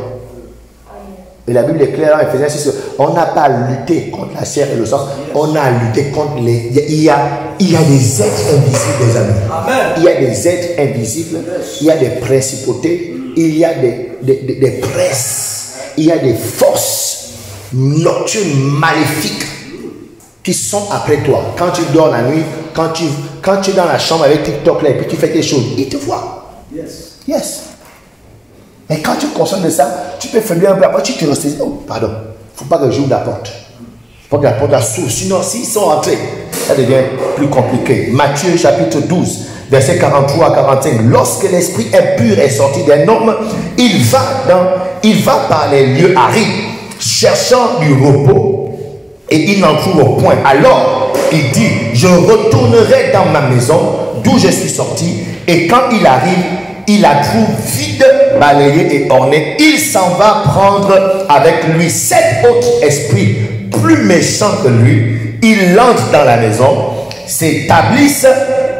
Et la Bible est claire en Éphésiens 6 qu'on n'a pas lutté contre la chair et le sang, on a lutté contre les... Il y a des êtres invisibles, les amis. Amen. Il y a des êtres invisibles, il y a des principautés, il y a des presses, il y a des forces nocturnes maléfiques qui sont après toi. Quand tu dors la nuit, quand tu es dans la chambre avec TikTok là, et puis tu fais tes choses, ils te voient. Yes. Mais quand tu es conscient de ça, tu peux faiblir un peu. Après, tu te ressaisis. Oh, pardon. Il ne faut pas que j'ouvre la porte. Il faut que la porte s'ouvre. Sinon, s'ils sont entrés, ça devient plus compliqué. Matthieu chapitre 12, versets 43 à 45. Lorsque l'esprit impur est sorti d'un homme, il va par les lieux arides, cherchant du repos, et il n'en trouve point. Alors, il dit, je retournerai dans ma maison, d'où je suis sorti, et quand il arrive, il la trouve vide, balayée et ornée. Il s'en va prendre avec lui 7 autres esprits plus méchants que lui. Ils entrent dans la maison, s'établissent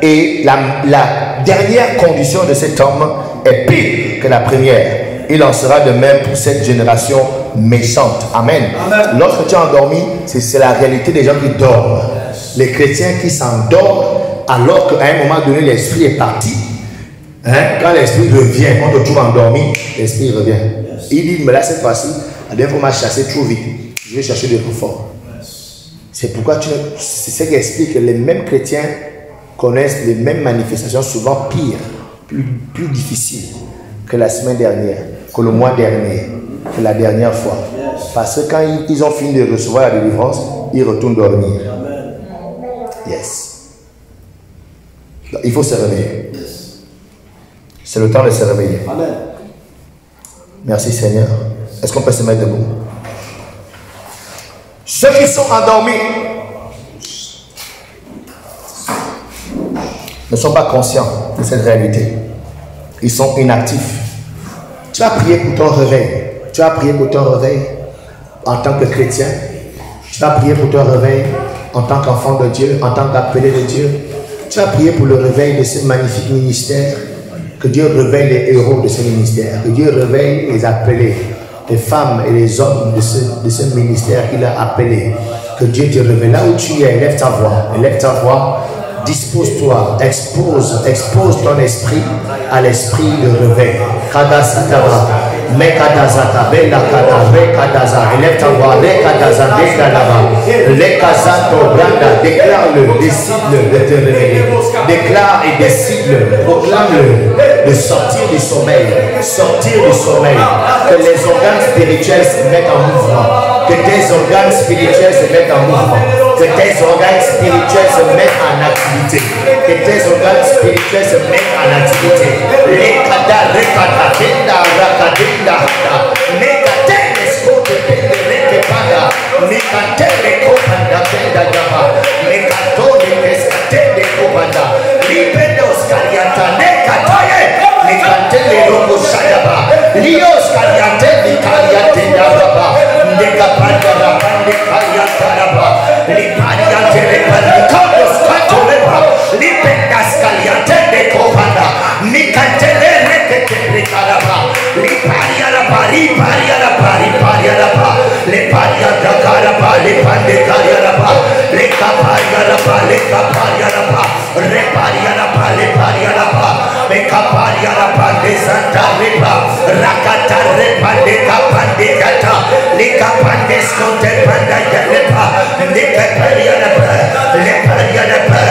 et la dernière condition de cet homme est pire que la première. Il en sera de même pour cette génération méchante. Amen. Amen. Lorsque tu es endormi, c'est la réalité des gens qui dorment. Les chrétiens qui s'endorment alors qu'à un moment donné l'esprit est parti. Quand l'esprit revient, on te trouve endormi, l'esprit revient. Il dit, mais là cette fois-ci, la dernière fois m'a chassé trop vite. Je vais chercher des renforts. C'est pourquoi c'est ce qui explique que les mêmes chrétiens connaissent les mêmes manifestations, souvent pires, plus difficiles que la semaine dernière, que le mois dernier, que la dernière fois. Parce que quand ils ont fini de recevoir la délivrance, ils retournent dormir. Yes. Donc, il faut se réveiller. C'est le temps de se réveiller. Amen. Merci Seigneur. Est-ce qu'on peut se mettre debout? Ceux qui sont endormis ne sont pas conscients de cette réalité. Ils sont inactifs. Tu as prié pour ton réveil. Tu as prié pour ton réveil en tant que chrétien. Tu as prié pour ton réveil en tant qu'enfant de Dieu, en tant qu'appelé de Dieu. Tu as prié pour le réveil de ce magnifique ministère. Que Dieu réveille les héros de ce ministère. Que Dieu réveille les appelés, les femmes et les hommes de ce ministère qu'il a appelé. Que Dieu te révèle. Là où tu es, lève ta voix. Lève ta voix. Dispose-toi. Expose ton esprit à l'esprit de réveil. Kadasatava. Mekadazata. Bella kada. Rekadaza. Lève ta voix. Rekadaza. Dekadava. Lekazato. Branda. Déclare-le. Décide-le de te réveiller. Déclare et décide-le. Proclame-le de sortir du sommeil. Sortir du sommeil. Que les organes spirituels se mettent en mouvement. Que tes organes spirituels se mettent en mouvement. Que tes organes spirituels se mettent en activité. Que tes organes spirituels se mettent en activité. Lekada, rekada, kenda, rakadenda, hada. Nekate, eskote, pende, rekepada. Nekate, rekopanda, kenda, jaba. Nekato, nekeskate, nekopanda. Lipende, oskariata, nekataye. Nekate, leroko, shadaba. Lios, kariate, nekariate, daraba. Nekapanda, rabande, kariata, raba. Lipariate, repanda, skatoleba. Lipendas, kariate, nekopanda. Nikatele, rekete, rekaraba. Lipariaraba, lipariaraba, lipariaraba. Lepariadakaraba, lepandekariaraba. Lekapariaraba, lekapariaraba. Repariaraba, lepariaraba. Mekapariaraba, desanta repa. Rakata repandeka pandekata. Lekapandes konte pandaya lepa. Lekapariaraba, lepariaraba.